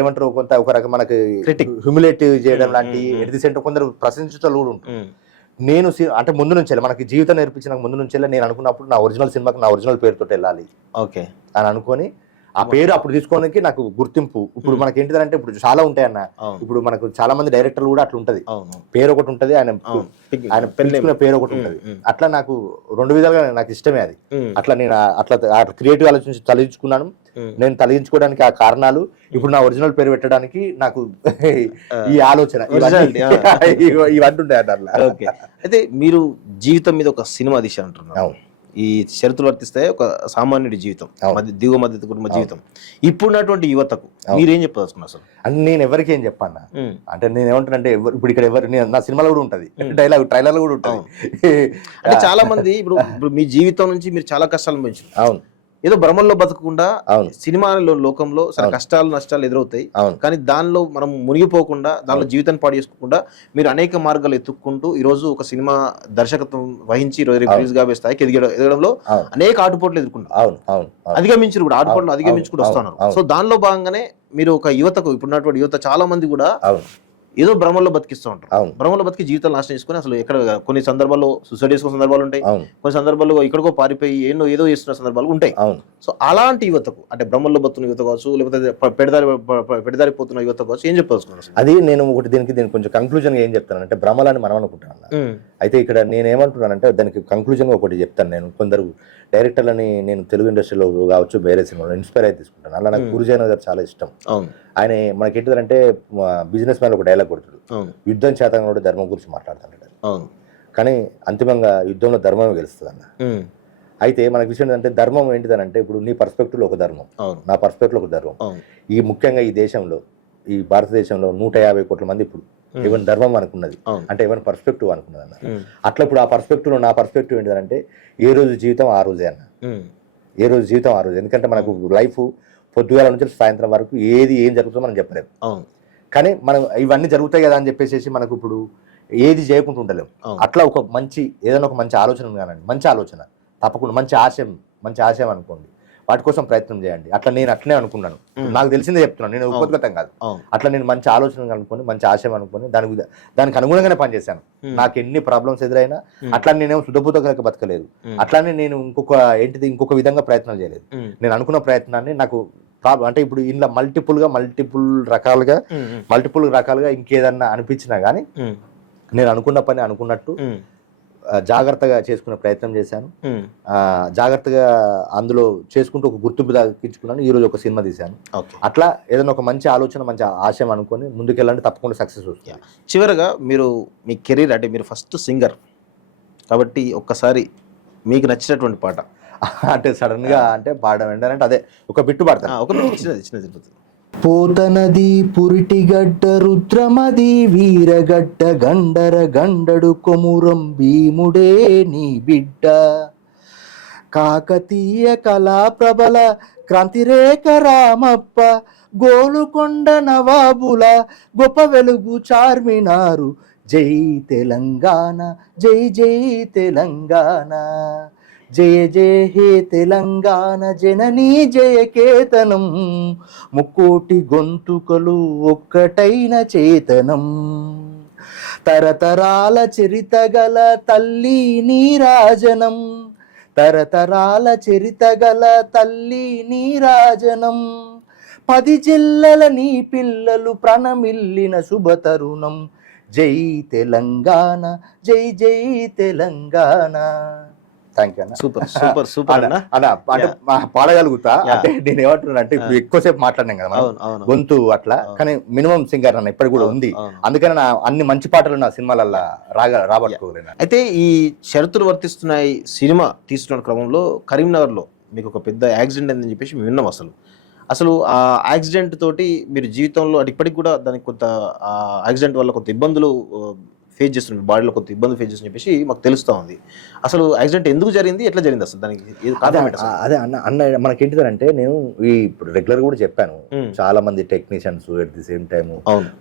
ఏమంటారు, కొంత ఒక రకం మనకి హ్యూమిలేటివ్ చేయడం లాంటి ఎట్ ది సెంటర్ కొందరు ప్రశంసించడం కూడా ఉంటుంది. నేను అంటే ముందు నుంచి మనకి జీవితం నేర్పించిన ముందు నుంచి నేను అనుకున్నప్పుడు నా ఒరిజినల్ సినిమాకి నా ఒరిజినల్ పేరుతో వెళ్ళాలి అని అనుకొని ఆ పేరు అప్పుడు తీసుకోవడానికి నాకు గుర్తింపు. ఇప్పుడు మనకి ఏంటిదంటే ఇప్పుడు చాలా ఉంటాయన్న. ఇప్పుడు మనకు చాలా మంది డైరెక్టర్లు కూడా అట్లా ఉంటది, పేరు ఒకటి ఉంటది, ఆయన పెట్టుకునే పేరు ఒకటి ఉంటది. అట్లా నాకు రెండు విధాలుగా నాకు ఇష్టమే అది. అట్లా నేను అట్లా క్రియేటివ్ ఆలోచించి తలెంచుకున్నాను. నేను తలెంచుకోవడానికి ఆ కారణాలు ఇప్పుడు నా ఒరిజినల్ పేరు పెట్టడానికి నాకు ఈ ఆలోచన ఇవన్నీ ఉంటాయి అట్లా. అయితే మీరు జీవితం మీద ఒక సినిమా తీసి అంటున్నారు, ఈ షరతులు వర్తిస్తాయి ఒక సామాన్యుడి జీవితం, దిగువ మధ్య కుటుంబ జీవితం. ఇప్పుడున్నటువంటి యువతకు మీరేం చెప్పదలుచుకున్నారు అసలు? అంటే నేను ఎవరికి ఏం చెప్పన్నా, అంటే నేను ఏమంటానంటే ఇప్పుడు ఇక్కడ నా సినిమాలో కూడా ఉంటది ట్రైలర్ కూడా ఉంటది. అంటే చాలా మంది ఇప్పుడు మీ జీవితం నుంచి మీరు చాలా కష్టాలు పెంచారు. అవును. ఏదో భ్రమంలో బతకకుండా సినిమాలో లోకంలో సరే కష్టాలు నష్టాలు ఎదురవుతాయి, కానీ దానిలో మనం మునిగిపోకుండా, దానిలో జీవితాన్ని పాడు చేసుకోకుండా మీరు అనేక మార్గాలు ఎత్తుక్కుంటూ ఈ రోజు ఒక సినిమా దర్శకత్వం వహించి రిలీజ్ గా స్థాయికి ఎదగడంలో అనేక ఆటుపోట్లు ఎదుర్కొంటారు, అధిగమించి కూడా ఆటుపోట్లు అధిగమించుకుంటూ వస్తున్నారు. సో దానిలో భాగంగానే మీరు ఒక యువతకు, ఇప్పుడున్నటువంటి యువత చాలా మంది కూడా ఏదో భ్రమంలో బతికిస్తూ ఉంటారు. భ్రమంలో బతికి జీవితాలు నాశనం చేసుకుని అసలు ఎక్కడ కొన్ని సందర్భాల్లో సూసైడ్ చేసుకునే సందర్భాలు ఉంటాయి, కొన్ని సందర్భాల్లో ఇక్కడికో పారిపోయి ఏదో చేస్తున్న సందర్భాలు ఉంటాయి. సో అలాంటి యువతకు, అంటే భ్రమంలో బతున్న యువత కావచ్చు, లేకపోతే పెడదారిపోతున్న యువత కావచ్చు, ఏం చెప్పాల్సుకున్నారు? అది నేను దీనికి కొంచెం కన్క్లూజన్ ఏం చెప్తాను అంటే, భ్రమలని మనం అనుకుంటాను. అయితే ఇక్కడ నేను ఏమంటున్నానంటే దానికి కన్క్లూజన్ ఒకటి చెప్తాను. నేను కొందరు డైరెక్టర్లని నేను తెలుగు ఇండస్ట్రీలో కావచ్చు వేరే సినిమాలో ఇన్స్పైర్ అయితే తీసుకుంటాను. అలా నాకు పూరిజైన గారు చాలా ఇష్టం. ఆయన మనకి ఏంటిదంటే బిజినెస్ మ్యాన్ ఒక డైలాగ్ కొడుతాడు, యుద్ధం చేతంగా ధర్మం గురించి మాట్లాడుతాడు, కానీ అంతిమంగా యుద్ధంలో ధర్మమే గెలుస్తుంది అన్న. అయితే మనకి విషయం ఏంటంటే ధర్మం ఏంటిదనంటే, ఇప్పుడు నీ పర్స్పెక్టివ్ లో ఒక ధర్మం, నా పర్స్పెక్టివ్ లో ఒక ధర్మం. ఈ ముఖ్యంగా ఈ దేశంలో, ఈ భారతదేశంలో 150 కోట్ల మంది ఇప్పుడు ఎవరి ధర్మం అనుకున్నది అంటే ఎవరి పర్స్పెక్టివ్ అనుకున్నది అన్న. అట్లా ఇప్పుడు ఆ పర్స్పెక్టివ్ లో నా పర్స్పెక్టివ్ ఏంటంటే, ఏ రోజు జీవితం ఆ రోజే అన్న, ఏ రోజు జీవితం ఆ రోజు. ఎందుకంటే మనకు లైఫ్ పొద్దుగాల నుంచి సాయంత్రం వరకు ఏం జరుగుతుందో మనం చెప్పలేము, కానీ మనం ఇవన్నీ జరుగుతాయి కదా అని చెప్పేసి మనకు ఇప్పుడు ఏది చేయకుండా ఉండలేము. అట్లా ఏదైనా ఒక మంచి ఆలోచన కానండి, మంచి ఆలోచన తప్పకుండా, మంచి ఆశయం అనుకోండి, వాటి కోసం ప్రయత్నం చేయండి. అట్లా నేను అట్లనే అనుకున్నాను, నాకు తెలిసిందే చెప్తున్నాను, నేను ఉపద్గతం కాదు. అట్లా నేను మంచి ఆలోచన అనుకుని, మంచి ఆశయం అనుకుని దానికి అనుగుణంగానే పనిచేశాను. నాకు ఎన్ని ప్రాబ్లమ్స్ ఎదురైనా అట్లా నేనేమో శుద్ధపూతగా బతకలేదు, అట్లానే నేను ఇంకొక విధంగా ప్రయత్నం చేయలేదు. నేను అనుకున్న ప్రయత్నాన్ని నాకు అంటే ఇప్పుడు ఇంట్లో మల్టిపుల్ రకాలుగా ఇంకేదన్నా అనిపించినా గానీ నేను అనుకున్న పని అనుకున్నట్టు జాగ్రత్తగా చేసుకునే ప్రయత్నం చేశాను. జాగ్రత్తగా అందులో చేసుకుంటూ ఒక గుర్తింపు దక్కించుకున్నాను. ఈ రోజు ఒక సినిమా తీశాను. అట్లా ఏదైనా ఒక మంచి ఆలోచన, మంచి ఆశయం అనుకొని ముందుకెళ్ళండి, తప్పకుండా సక్సెస్ వస్తుంది. చివరగా మీరు మీ కెరీర్, అంటే మీరు ఫస్ట్ సింగర్ కాబట్టి ఒక్కసారి మీకు నచ్చినటువంటి పాట అంటే సడన్ గా అంటే పాడడం ఏంటంటే అదే ఒక బిట్టు పాడతాను. ఒక చిన్నది. పోతనది పురిటిగడ్డ రుద్రమది వీరగడ్డ గండర గండడు కొమురం భీముడే నీ బిడ్డ, కాకతీయ కళా ప్రబల క్రాంతిరేఖ రామప్ప, గోలుకొండ నవాబుల గొప్ప వెలుగు చార్మినారు, జై తెలంగాణ, జై జై తెలంగాణ, జయ జయ హే తెలంగాణ జననీ జయ కేతనం, ముక్కోటి గొంతుకలు ఒక్కటైన చేతనం, తరతరాల చరితగల తల్లి నీరాజనం, తరతరాల చరితగల తల్లి నీరాజనం, 10 జిల్లల నీ పిల్లలు ప్రణమిల్లిన శుభతరుణం, జై తెలంగాణ, జై జై తెలంగాణ. థ్యాంక్ యూ అన్న. సూపర్ సూపర్ సూపర్ అన్న. అంటే పాడగలుగుతా. అంటే నేను ఏమంటున్నా అంటే ఇప్పుడు ఎక్కువసేపు మాట్లాడినాం కదా మనం, గొంతు అట్లా, కానీ మినిమం సింగర్ అన్న ఇప్పటికి కూడా ఉంది. అందుకని నా అన్ని మంచి పాటలు నా సినిమాలల్లో రాబట్టుకోలేను. అయితే ఈ షరతులు వర్తిస్తున్నాయి సినిమా తీస్తున్న క్రమంలో కరీంనగర్లో మీకు ఒక పెద్ద యాక్సిడెంట్ అయిందని చెప్పేసి మేము విన్నాం. అసలు ఆ యాక్సిడెంట్ తోటి మీరు జీవితంలో అంటే ఇప్పటికి కూడా దానికి కొంత యాక్సిడెంట్ వల్ల కొంత ఇబ్బందులు ఫేస్ చేస్తున్నారు, బాడీలో కొంత ఇబ్బంది ఫేస్ చేస్తున్న చెప్పేసి మాకు తెలుస్తూ ఉంది. అసలు యాక్సిడెంట్ ఎందుకు జరిగింది, ఎట్లా జరిగింది అసలు దానికి? అదే అన్న మనకేంటిదంటే నేను ఇప్పుడు రెగ్యులర్ కూడా చెప్పాను, చాలా మంది technicians at the same time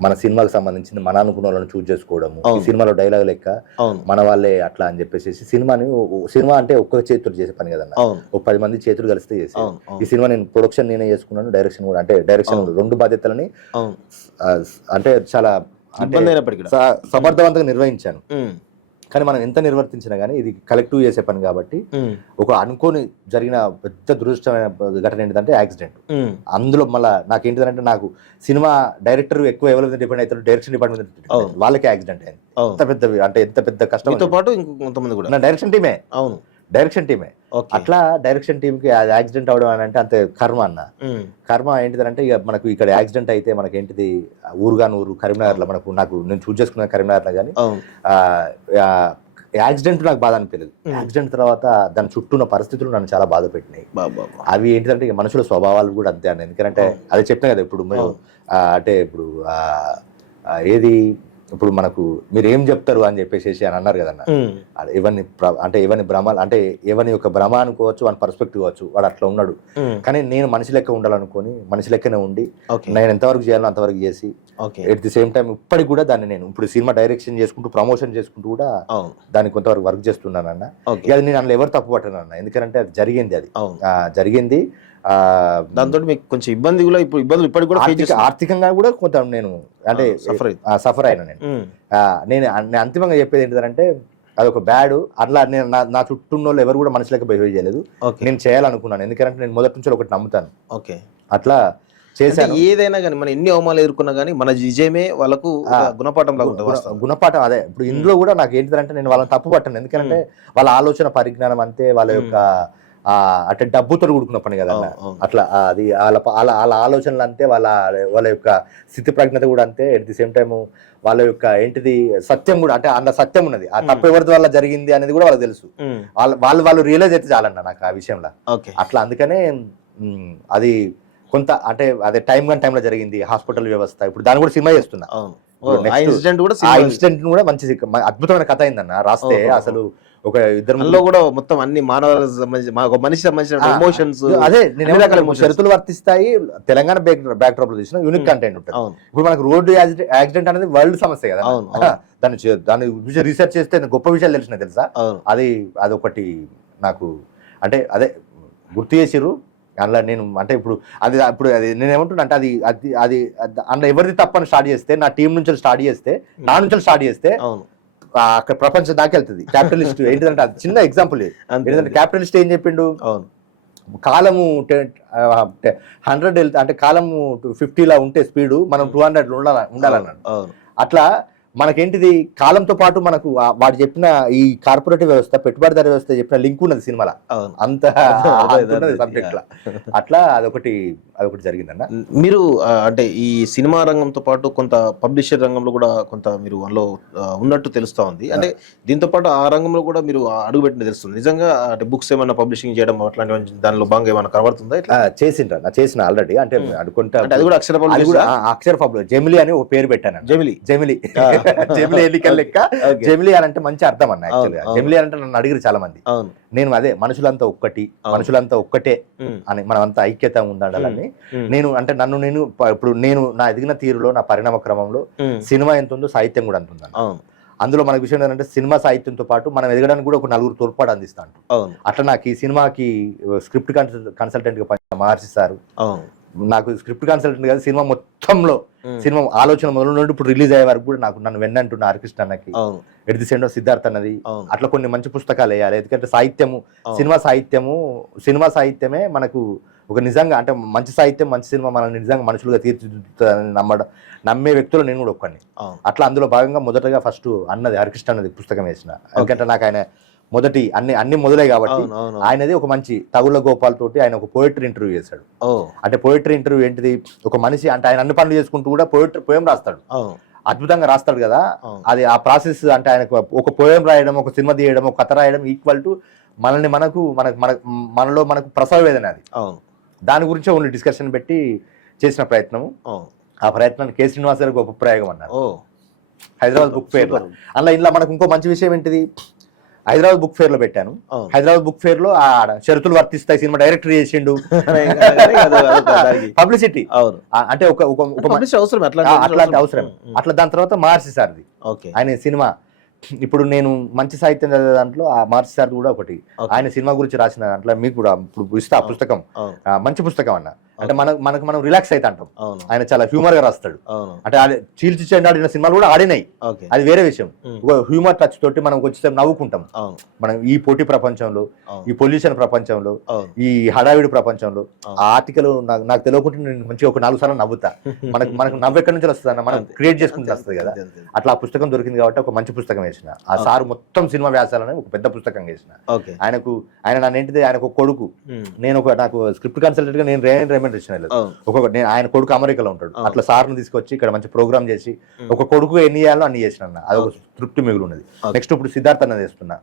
మన సినిమాకి సంబంధించిన మన అనుకున్న వాళ్ళని చూస్ చేసుకోవడము, ఈ సినిమాలో డైలాగ్ లెక్క మన వాళ్ళే అట్లా అని చెప్పేసి సినిమా అంటే ఒక్క చేతులు చేసే పని కదన్న, ఒక 10 మంది చేతులు కలిస్తే చేసే ఈ సినిమా. నేను ప్రొడక్షన్ నేనే చేసుకున్నాను, డైరెక్షన్ కూడా, అంటే డైరెక్షన్ 2 బాధ్యతలని అంటే చాలా సమర్థవంతంగా నిర్వహించాను. కానీ మనం ఎంత నిర్వర్తించినా గానీ ఇది కలెక్టివ్ చేసే పని కాబట్టి ఒక అనుకోని జరిగిన పెద్ద దురదృష్టమైన ఘటన ఏంటంటే యాక్సిడెంట్. అందులో మళ్ళీ నాకేంటిదంటే నాకు సినిమా డైరెక్టర్ ఎక్కువ ఎవరి డిపెండ్ అవుతారు, డైరెక్షన్ డిపార్ట్మెంట్ వాళ్ళకి యాక్సిడెంట్ అయింది. ఎంత పెద్ద కష్టంతో పాటు ఇంకొంతమంది కూడా డైరెక్షన్ టీమే. అవును, డైరెక్షన్ టీమే. అట్లా డైరెక్షన్ టీమ్ కి యాక్సిడెంట్ అవడం అని అంటే అంతే కర్మ అన్న. కర్మ ఏంటిదంటే ఇక మనకు ఇక్కడ యాక్సిడెంట్ అయితే మనకేంటిది ఊరు కరీంనగర్ లో నాకు నేను చూస్ చేసుకున్న కరీంనగర్ లో కానీ యాక్సిడెంట్ నాకు బాధ అనిపించలేదు. యాక్సిడెంట్ తర్వాత దాని చుట్టూ ఉన్న పరిస్థితులు నన్ను చాలా బాధ పెట్టినాయి. అవి ఏంటిదంటే ఇక మనుషుల స్వభావాలు కూడా అంతే అన్న. ఎందుకంటే అది చెప్పినా కదా ఇప్పుడు అంటే ఇప్పుడు ఏది ఇప్పుడు మనకు మీరు ఏం చెప్తారు అని చెప్పేసి అని అన్నారు కదన్న. ఎవరిని భ్రమాలు అంటే ఎవరి యొక్క భ్రమ అనుకోవచ్చు, వాని పర్స్పెక్టివ్ కావచ్చు, వాడు అట్లా ఉన్నాడు. కానీ నేను మనిషి లెక్క ఉండాలనుకొని మనిషి లెక్కనే ఉండి నేను ఎంతవరకు చేయాలో అంతవరకు చేసి ఎట్ ది సేమ్ టైం ఇప్పటికి కూడా దాన్ని నేను ఇప్పుడు సినిమా డైరెక్షన్ చేసుకుంటూ ప్రమోషన్ చేసుకుంటూ కూడా దాన్ని కొంతవరకు వర్క్ చేస్తున్నాను అన్న. అది నేను అందులో ఎవరు తప్పు పట్టను అన్న, ఎందుకంటే అది జరిగింది. దాంతో మీకు కొంచెం ఇబ్బంది కూడా ఇప్పుడు ఇబ్బందులు ఇప్పటికి కూడా ఆర్థికంగా కూడా కొంత నేను అంటే సఫర్ అయినా నేను అంతిమంగా చెప్పేది ఏంటంటే అదొక బ్యాడ్. అట్లా నేను నా చుట్టూ వాళ్ళు ఎవరు కూడా మనుషులకు బిహేవ్ చేయలేదు. నేను చేయాలనుకున్నాను, ఎందుకంటే నేను మొదటి నుంచి ఒకటి నమ్ముతాను. అట్లా చేశాను. ఏదైనా కానీ మనం ఎన్ని అవమానాలు ఎదుర్కొన్నా కానీ మన విజయమే వాళ్ళకు గుణపాఠం గుణపాఠం. అదే ఇప్పుడు ఇందులో కూడా నాకు ఏంటిదంటే నేను వాళ్ళని తప్పు పట్టాను, ఎందుకంటే వాళ్ళ ఆలోచన పరిజ్ఞానం అంతే, వాళ్ళ యొక్క అంటే డబ్బుతో కూడుకున్న పని కదా అట్లా. అది వాళ్ళ ఆలోచనలు అంతే, వాళ్ళ యొక్క స్థితి ప్రజ్ఞత కూడా అంతే. ఎట్ ది సేమ్ టైమ్ వాళ్ళ యొక్క ఏంటిది సత్యం కూడా, అంటే అందులో సత్యం ఉన్నది. ఆ తప్పు ఎవరి వల్ల జరిగింది అనేది కూడా వాళ్ళకి తెలుసు. వాళ్ళు రియలైజ్ అయితే చాలన్న నాకు ఆ విషయంలో అట్లా. అందుకనే అది కొంత అంటే అదే టైంలో జరిగింది. హాస్పిటల్ వ్యవస్థ ఇప్పుడు దాన్ని కూడా సినిమా చేస్తున్నా. ఆ ఇన్సిడెంట్ కూడా మంచి అద్భుతమైన కథ అయిందన్న రాస్తే. అసలు ఒక ఇద్దరు కూడా మొత్తం అన్ని మానవాలకు సంబంధించి మనిషి సంబంధించిన ఎమోషన్స్, అదే షరతులు వర్తిస్తాయి. తెలంగాణ బ్యాక్ డ్రాప్ లో తీసిన యూనిక్ కంటెంట్ ఉంటుంది. ఇప్పుడు మనకు రోడ్డు యాక్సిడెంట్ అనేది వరల్డ్ సమస్య కదా, దాన్ని రీసెర్చ్ చేస్తే గొప్ప విషయాలు తెలిసినాయి తెలుసా. అదొకటి నాకు అంటే అదే గుర్తు చేసిర్రు అందులో. నేను అంటే ఇప్పుడు అది నేను ఏమంటున్నా అంటే అది అందులో ఎవరిది తప్పని స్టార్ట్ చేస్తే, నా టీం నుంచి స్టార్ట్ చేస్తే, నా నుంచి స్టార్ట్ చేస్తే అక్కడ ప్రపంచం దాకా వెళ్తుంది. క్యాపిటలిస్ట్ ఏంటంటే అది చిన్న ఎగ్జాంపుల్. ఏంటంటే క్యాపిటలిస్ట్ ఏం చెప్పిండు, కాలము 100 అంటే కాలము 50 ఉంటే స్పీడు మనం 200 ఉండాలన్నాడు. అట్లా మనకేంటిది కాలంతో పాటు మనకు వాడు చెప్పిన ఈ కార్పొరేటివ్ వ్యవస్థ, పెట్టుబడిదారి వ్యవస్థ చెప్పిన లింక్ ఉన్నది సినిమాలో. అంత సబ్జెక్ట్ లా అట్లా అదొకటి జరిగిందన్న. మీరు అంటే ఈ సినిమా రంగంతో పాటు కొంత పబ్లిషర్ రంగంలో కూడా కొంత మీరు అందులో ఉన్నట్టు తెలుస్తా ఉంది. అంటే దీంతో పాటు ఆ రంగంలో కూడా మీరు అడుగుపెట్టిన తెలుస్తుంది. నిజంగా అంటే బుక్స్ ఏమైనా పబ్లిషింగ్ చేయడం అట్లాంటి దానిలో భాగంగా ఏమైనా కనబడుతుందా? చేసిన ఆల్రెడీ అంటే అనుకుంటా. అది కూడా అక్షర పబ్లిష్ జెమిలీ అని ఒక పేరు పెట్టాను. జెమిలీ జెమిలీ ఎన్నికల లెక్క. జెమిలీ అని అంటే మంచి అర్థం అన్న. యాక్చువల్గా జెమిలీ అంటే నన్ను అడిగారు చాలా మంది. నేను అదే మనుషులంతా ఒక్కటే అని, మనం అంతా ఐక్యత ఉండాలని. నేను అంటే నేను ఇప్పుడు నేను నా ఎదిగిన తీరులో, నా పరిణామ క్రమంలో సినిమా ఎంత ఉందో సాహిత్యం కూడా అంత ఉందని. అందులో మనకు విషయం ఏంటంటే సినిమా సాహిత్యంతో పాటు మనం ఎదగడానికి కూడా ఒక 4 తోడ్పాటు అందిస్తాను. అట్లా నాకు ఈ సినిమాకి స్క్రిప్ట్ కన్సల్టెంట్ గా మహర్షి సారు, నాకు స్క్రిప్ట్ కన్సల్టెంట్ కాదు, సినిమా మొత్తంలో సినిమా ఆలోచన మొదలు నుండి ఇప్పుడు రిలీజ్ అయ్యే వరకు కూడా నాకు నన్ను వెన్నంటున్న హరికృష్ణ అన్నకి, at the send off Siddharth అన్నది, అట్లా కొన్ని మంచి పుస్తకాలు వేయాలి. ఎందుకంటే సాహిత్యము, సినిమా సాహిత్యమే మనకు ఒక నిజంగా అంటే మంచి సాహిత్యం, మంచి సినిమా మనల్ని నిజంగా మనుషులుగా తీర్చిదిద్దుతుందని నమ్మే వ్యక్తులు నేను కూడా ఒక్కని. అట్లా అందులో భాగంగా మొదటగా ఫస్ట్ అన్నది హరికృష్ణ అన్నది పుస్తకం వేసిన. ఎందుకంటే నాకు ఆయన మొదటి అన్ని మొదలే కాబట్టి ఆయనది ఒక మంచి తగుళ్ళ గోపాల్ తోటి ఆయన ఒక పోయిటరీ ఇంటర్వ్యూ చేశాడు. అంటే పోయిటరీ ఇంటర్వ్యూ ఏంటిది, ఒక మనిషి అంటే ఆయన అన్ని పనులు చేసుకుంటూ కూడా పోయం రాస్తాడు, అద్భుతంగా రాస్తాడు కదా. అది ఆ ప్రాసెస్ అంటే ఆయనకు ఒక పోయం రాయడం, ఒక సినిమా తీయడం, ఒక కథ రాయడం ఈక్వల్ టు మనలో మనకు ప్రసవ వేదన. అది దాని గురించి ఓన్లీ డిస్కషన్ పెట్టి చేసిన ప్రయత్నము. ఆ ప్రయత్నాన్ని కె శ్రీనివాస్ గారు గొప్ప ప్రయోగం అన్నారు హైదరాబాద్ బుక్ ఫేర్ లో. ఇలా మనకు ఇంకో మంచి విషయం ఏంటిది, హైదరాబాద్ బుక్ ఫేర్ లో పెట్టాను. హైదరాబాద్ బుక్ ఫేర్ లో షరతులు వర్తిస్తాయి సినిమా డైరెక్టర్ చేసిండు, పబ్లిసిటీ అంటే అట్లాంటి అవసరం. అట్లా దాని తర్వాత మహర్షి సార్ది ఆయన సినిమా, ఇప్పుడు నేను మంచి సాహిత్యం చదివే దాంట్లో ఆ మహర్షి సార్ కూడా ఒకటి ఆయన సినిమా గురించి రాసిన దాంట్లో మీకు కూడా ఇప్పుడు ఇస్తే ఆ పుస్తకం మంచి పుస్తకం అన్న. అంటే మనం రిలాక్స్ అయితే అంటాం. ఆయన చాలా హ్యూమర్ గా రాస్తాడు. అంటే చీల్చి చెండాడిన సినిమాలు కూడా ఆడినాయి, అది వేరే విషయం. హ్యూమర్ టచ్ తోటి మనం వచ్చి నవ్వుకుంటాం. మనం ఈ పోటీ ప్రపంచంలో, ఈ పొల్యూషన్ ప్రపంచంలో, ఈ హడావిడి ప్రపంచంలో ఆ ఆర్టికల్ నాకు తెలియకుండా నేను మంచిగా ఒక 4 సార్లు నవ్వుతా. మనకు నవ్వు ఎక్కడి నుంచి వస్తుంది అన్న, మనం క్రియేట్ చేసుకుంటూ వస్తుంది కదా. అట్లా ఆ పుస్తకం దొరికింది కాబట్టి ఒక మంచి పుస్తకం వేసిన. ఆ సారు మొత్తం సినిమా వ్యాసాలని ఒక పెద్ద పుస్తకం వేసిన. ఆయన నన్ను ఏంటిది, ఆయనకు ఒక కొడుకు, నేను నాకు స్క్రిప్ట్ కన్సల్టెంట్ గా నేను రేమండ్ ఆయన కొడుకు అమెరికాలో ఉంటాడు. అట్లా సార్ని తీసుకొచ్చి ఇక్కడ మంచి ప్రోగ్రామ్ చేసి ఒక కొడుకు ఎన్ని చేయాలో అన్ని చేసిన అన్న, అదొక తృప్తి మిగిలి ఉన్నది. నెక్స్ట్ ఇప్పుడు సిద్ధార్థ్ అన్నది చేస్తున్నా.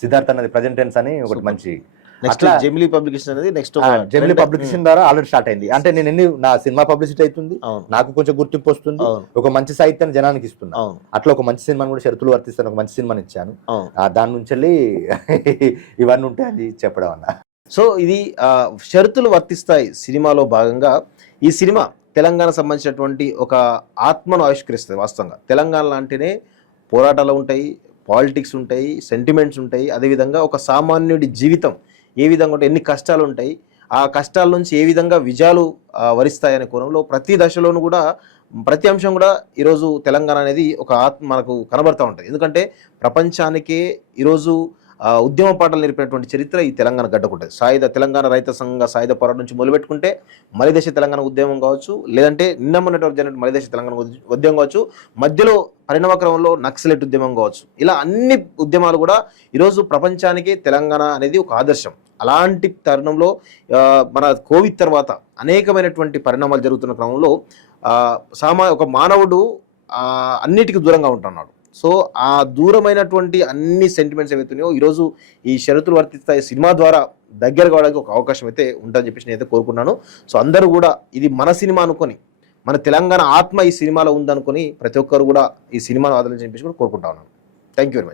సిద్ధార్థ్ అన్నది ప్రెజెంట్ టెన్స్ అని ఒకటి మంచి జెమిలీ పబ్లికేషన్ అనేది నెక్స్ట్ జెమిలీ పబ్లికేషన్ ద్వారా ఆల్రెడీ స్టార్ట్ అయింది. అంటే నేను నా సినిమా పబ్లిసిటీ అవుతుంది, నాకు కొంచెం గుర్తింపు వస్తుంది, ఒక మంచి సాహిత్యాన్ని జనానికి ఇస్తున్నా. అట్లా ఒక మంచి సినిమాని కూడా షరతులు వర్తిస్తాను, ఒక మంచి సినిమాని ఇచ్చాను. దాని నుంచి వెళ్ళి ఇవన్నీ ఉంటాయని చెప్పడం అన్న. సో ఇది షరతులు వర్తిస్తాయి సినిమాలో భాగంగా ఈ సినిమా తెలంగాణ సంబంధించినటువంటి ఒక ఆత్మను ఆవిష్కరిస్తుంది. వాస్తవంగా తెలంగాణ లాంటినే పోరాటాలు ఉంటాయి, పాలిటిక్స్ ఉంటాయి, సెంటిమెంట్స్ ఉంటాయి. అదేవిధంగా ఒక సామాన్యుడి జీవితం ఏ విధంగా ఉంటాయి, ఎన్ని కష్టాలు ఉంటాయి, ఆ కష్టాల నుంచి ఏ విధంగా విజయాలు వరిస్తాయనే కోణంలో ప్రతి దశలోనూ కూడా ప్రతి అంశం కూడా ఈరోజు తెలంగాణ అనేది ఒక ఆత్మ మనకు కనబడుతూ ఉంటుంది. ఎందుకంటే ప్రపంచానికే ఈరోజు ఉద్యమ పాటలు నేర్పినటువంటి చరిత్ర ఈ తెలంగాణ గడ్డకుంటుంది. తెలంగాణ రైత సంఘ సాయుధ పోరాటం నుంచి మొదలుపెట్టుకుంటే మలిదశ తెలంగాణ ఉద్యమం కావచ్చు, లేదంటే నిన్నమ్మన్నటువంటి జరిగిన మలిదశ తెలంగాణ ఉద్యమం కావచ్చు, మధ్యలో పరిణామక్రమంలో నక్సలెట్ ఉద్యమం కావచ్చు, ఇలా అన్ని ఉద్యమాలు కూడా ఈరోజు ప్రపంచానికి తెలంగాణ అనేది ఒక ఆదర్శం. అలాంటి తరుణంలో మన కోవిడ్ తర్వాత అనేకమైనటువంటి పరిణామాలు జరుగుతున్న క్రమంలో ఒక మానవుడు అన్నిటికీ దూరంగా ఉంటున్నాడు. సో ఆ దూరమైనటువంటి అన్ని సెంటిమెంట్స్ ఏవైతున్నాయో ఈరోజు ఈ షరతులు వర్తిస్తాయి సినిమా ద్వారా దగ్గర కావడానికి ఒక అవకాశం అయితే ఉంటుందని చెప్పేసి నేనైతే కోరుకున్నాను. సో అందరూ కూడా ఇది మన సినిమా అనుకొని, మన తెలంగాణ ఆత్మ ఈ సినిమాలో ఉందనుకొని ప్రతి ఒక్కరు కూడా ఈ సినిమాను ఆదరించని చెప్పేసి కూడా కోరుకుంటా ఉన్నాను. Thank you very much.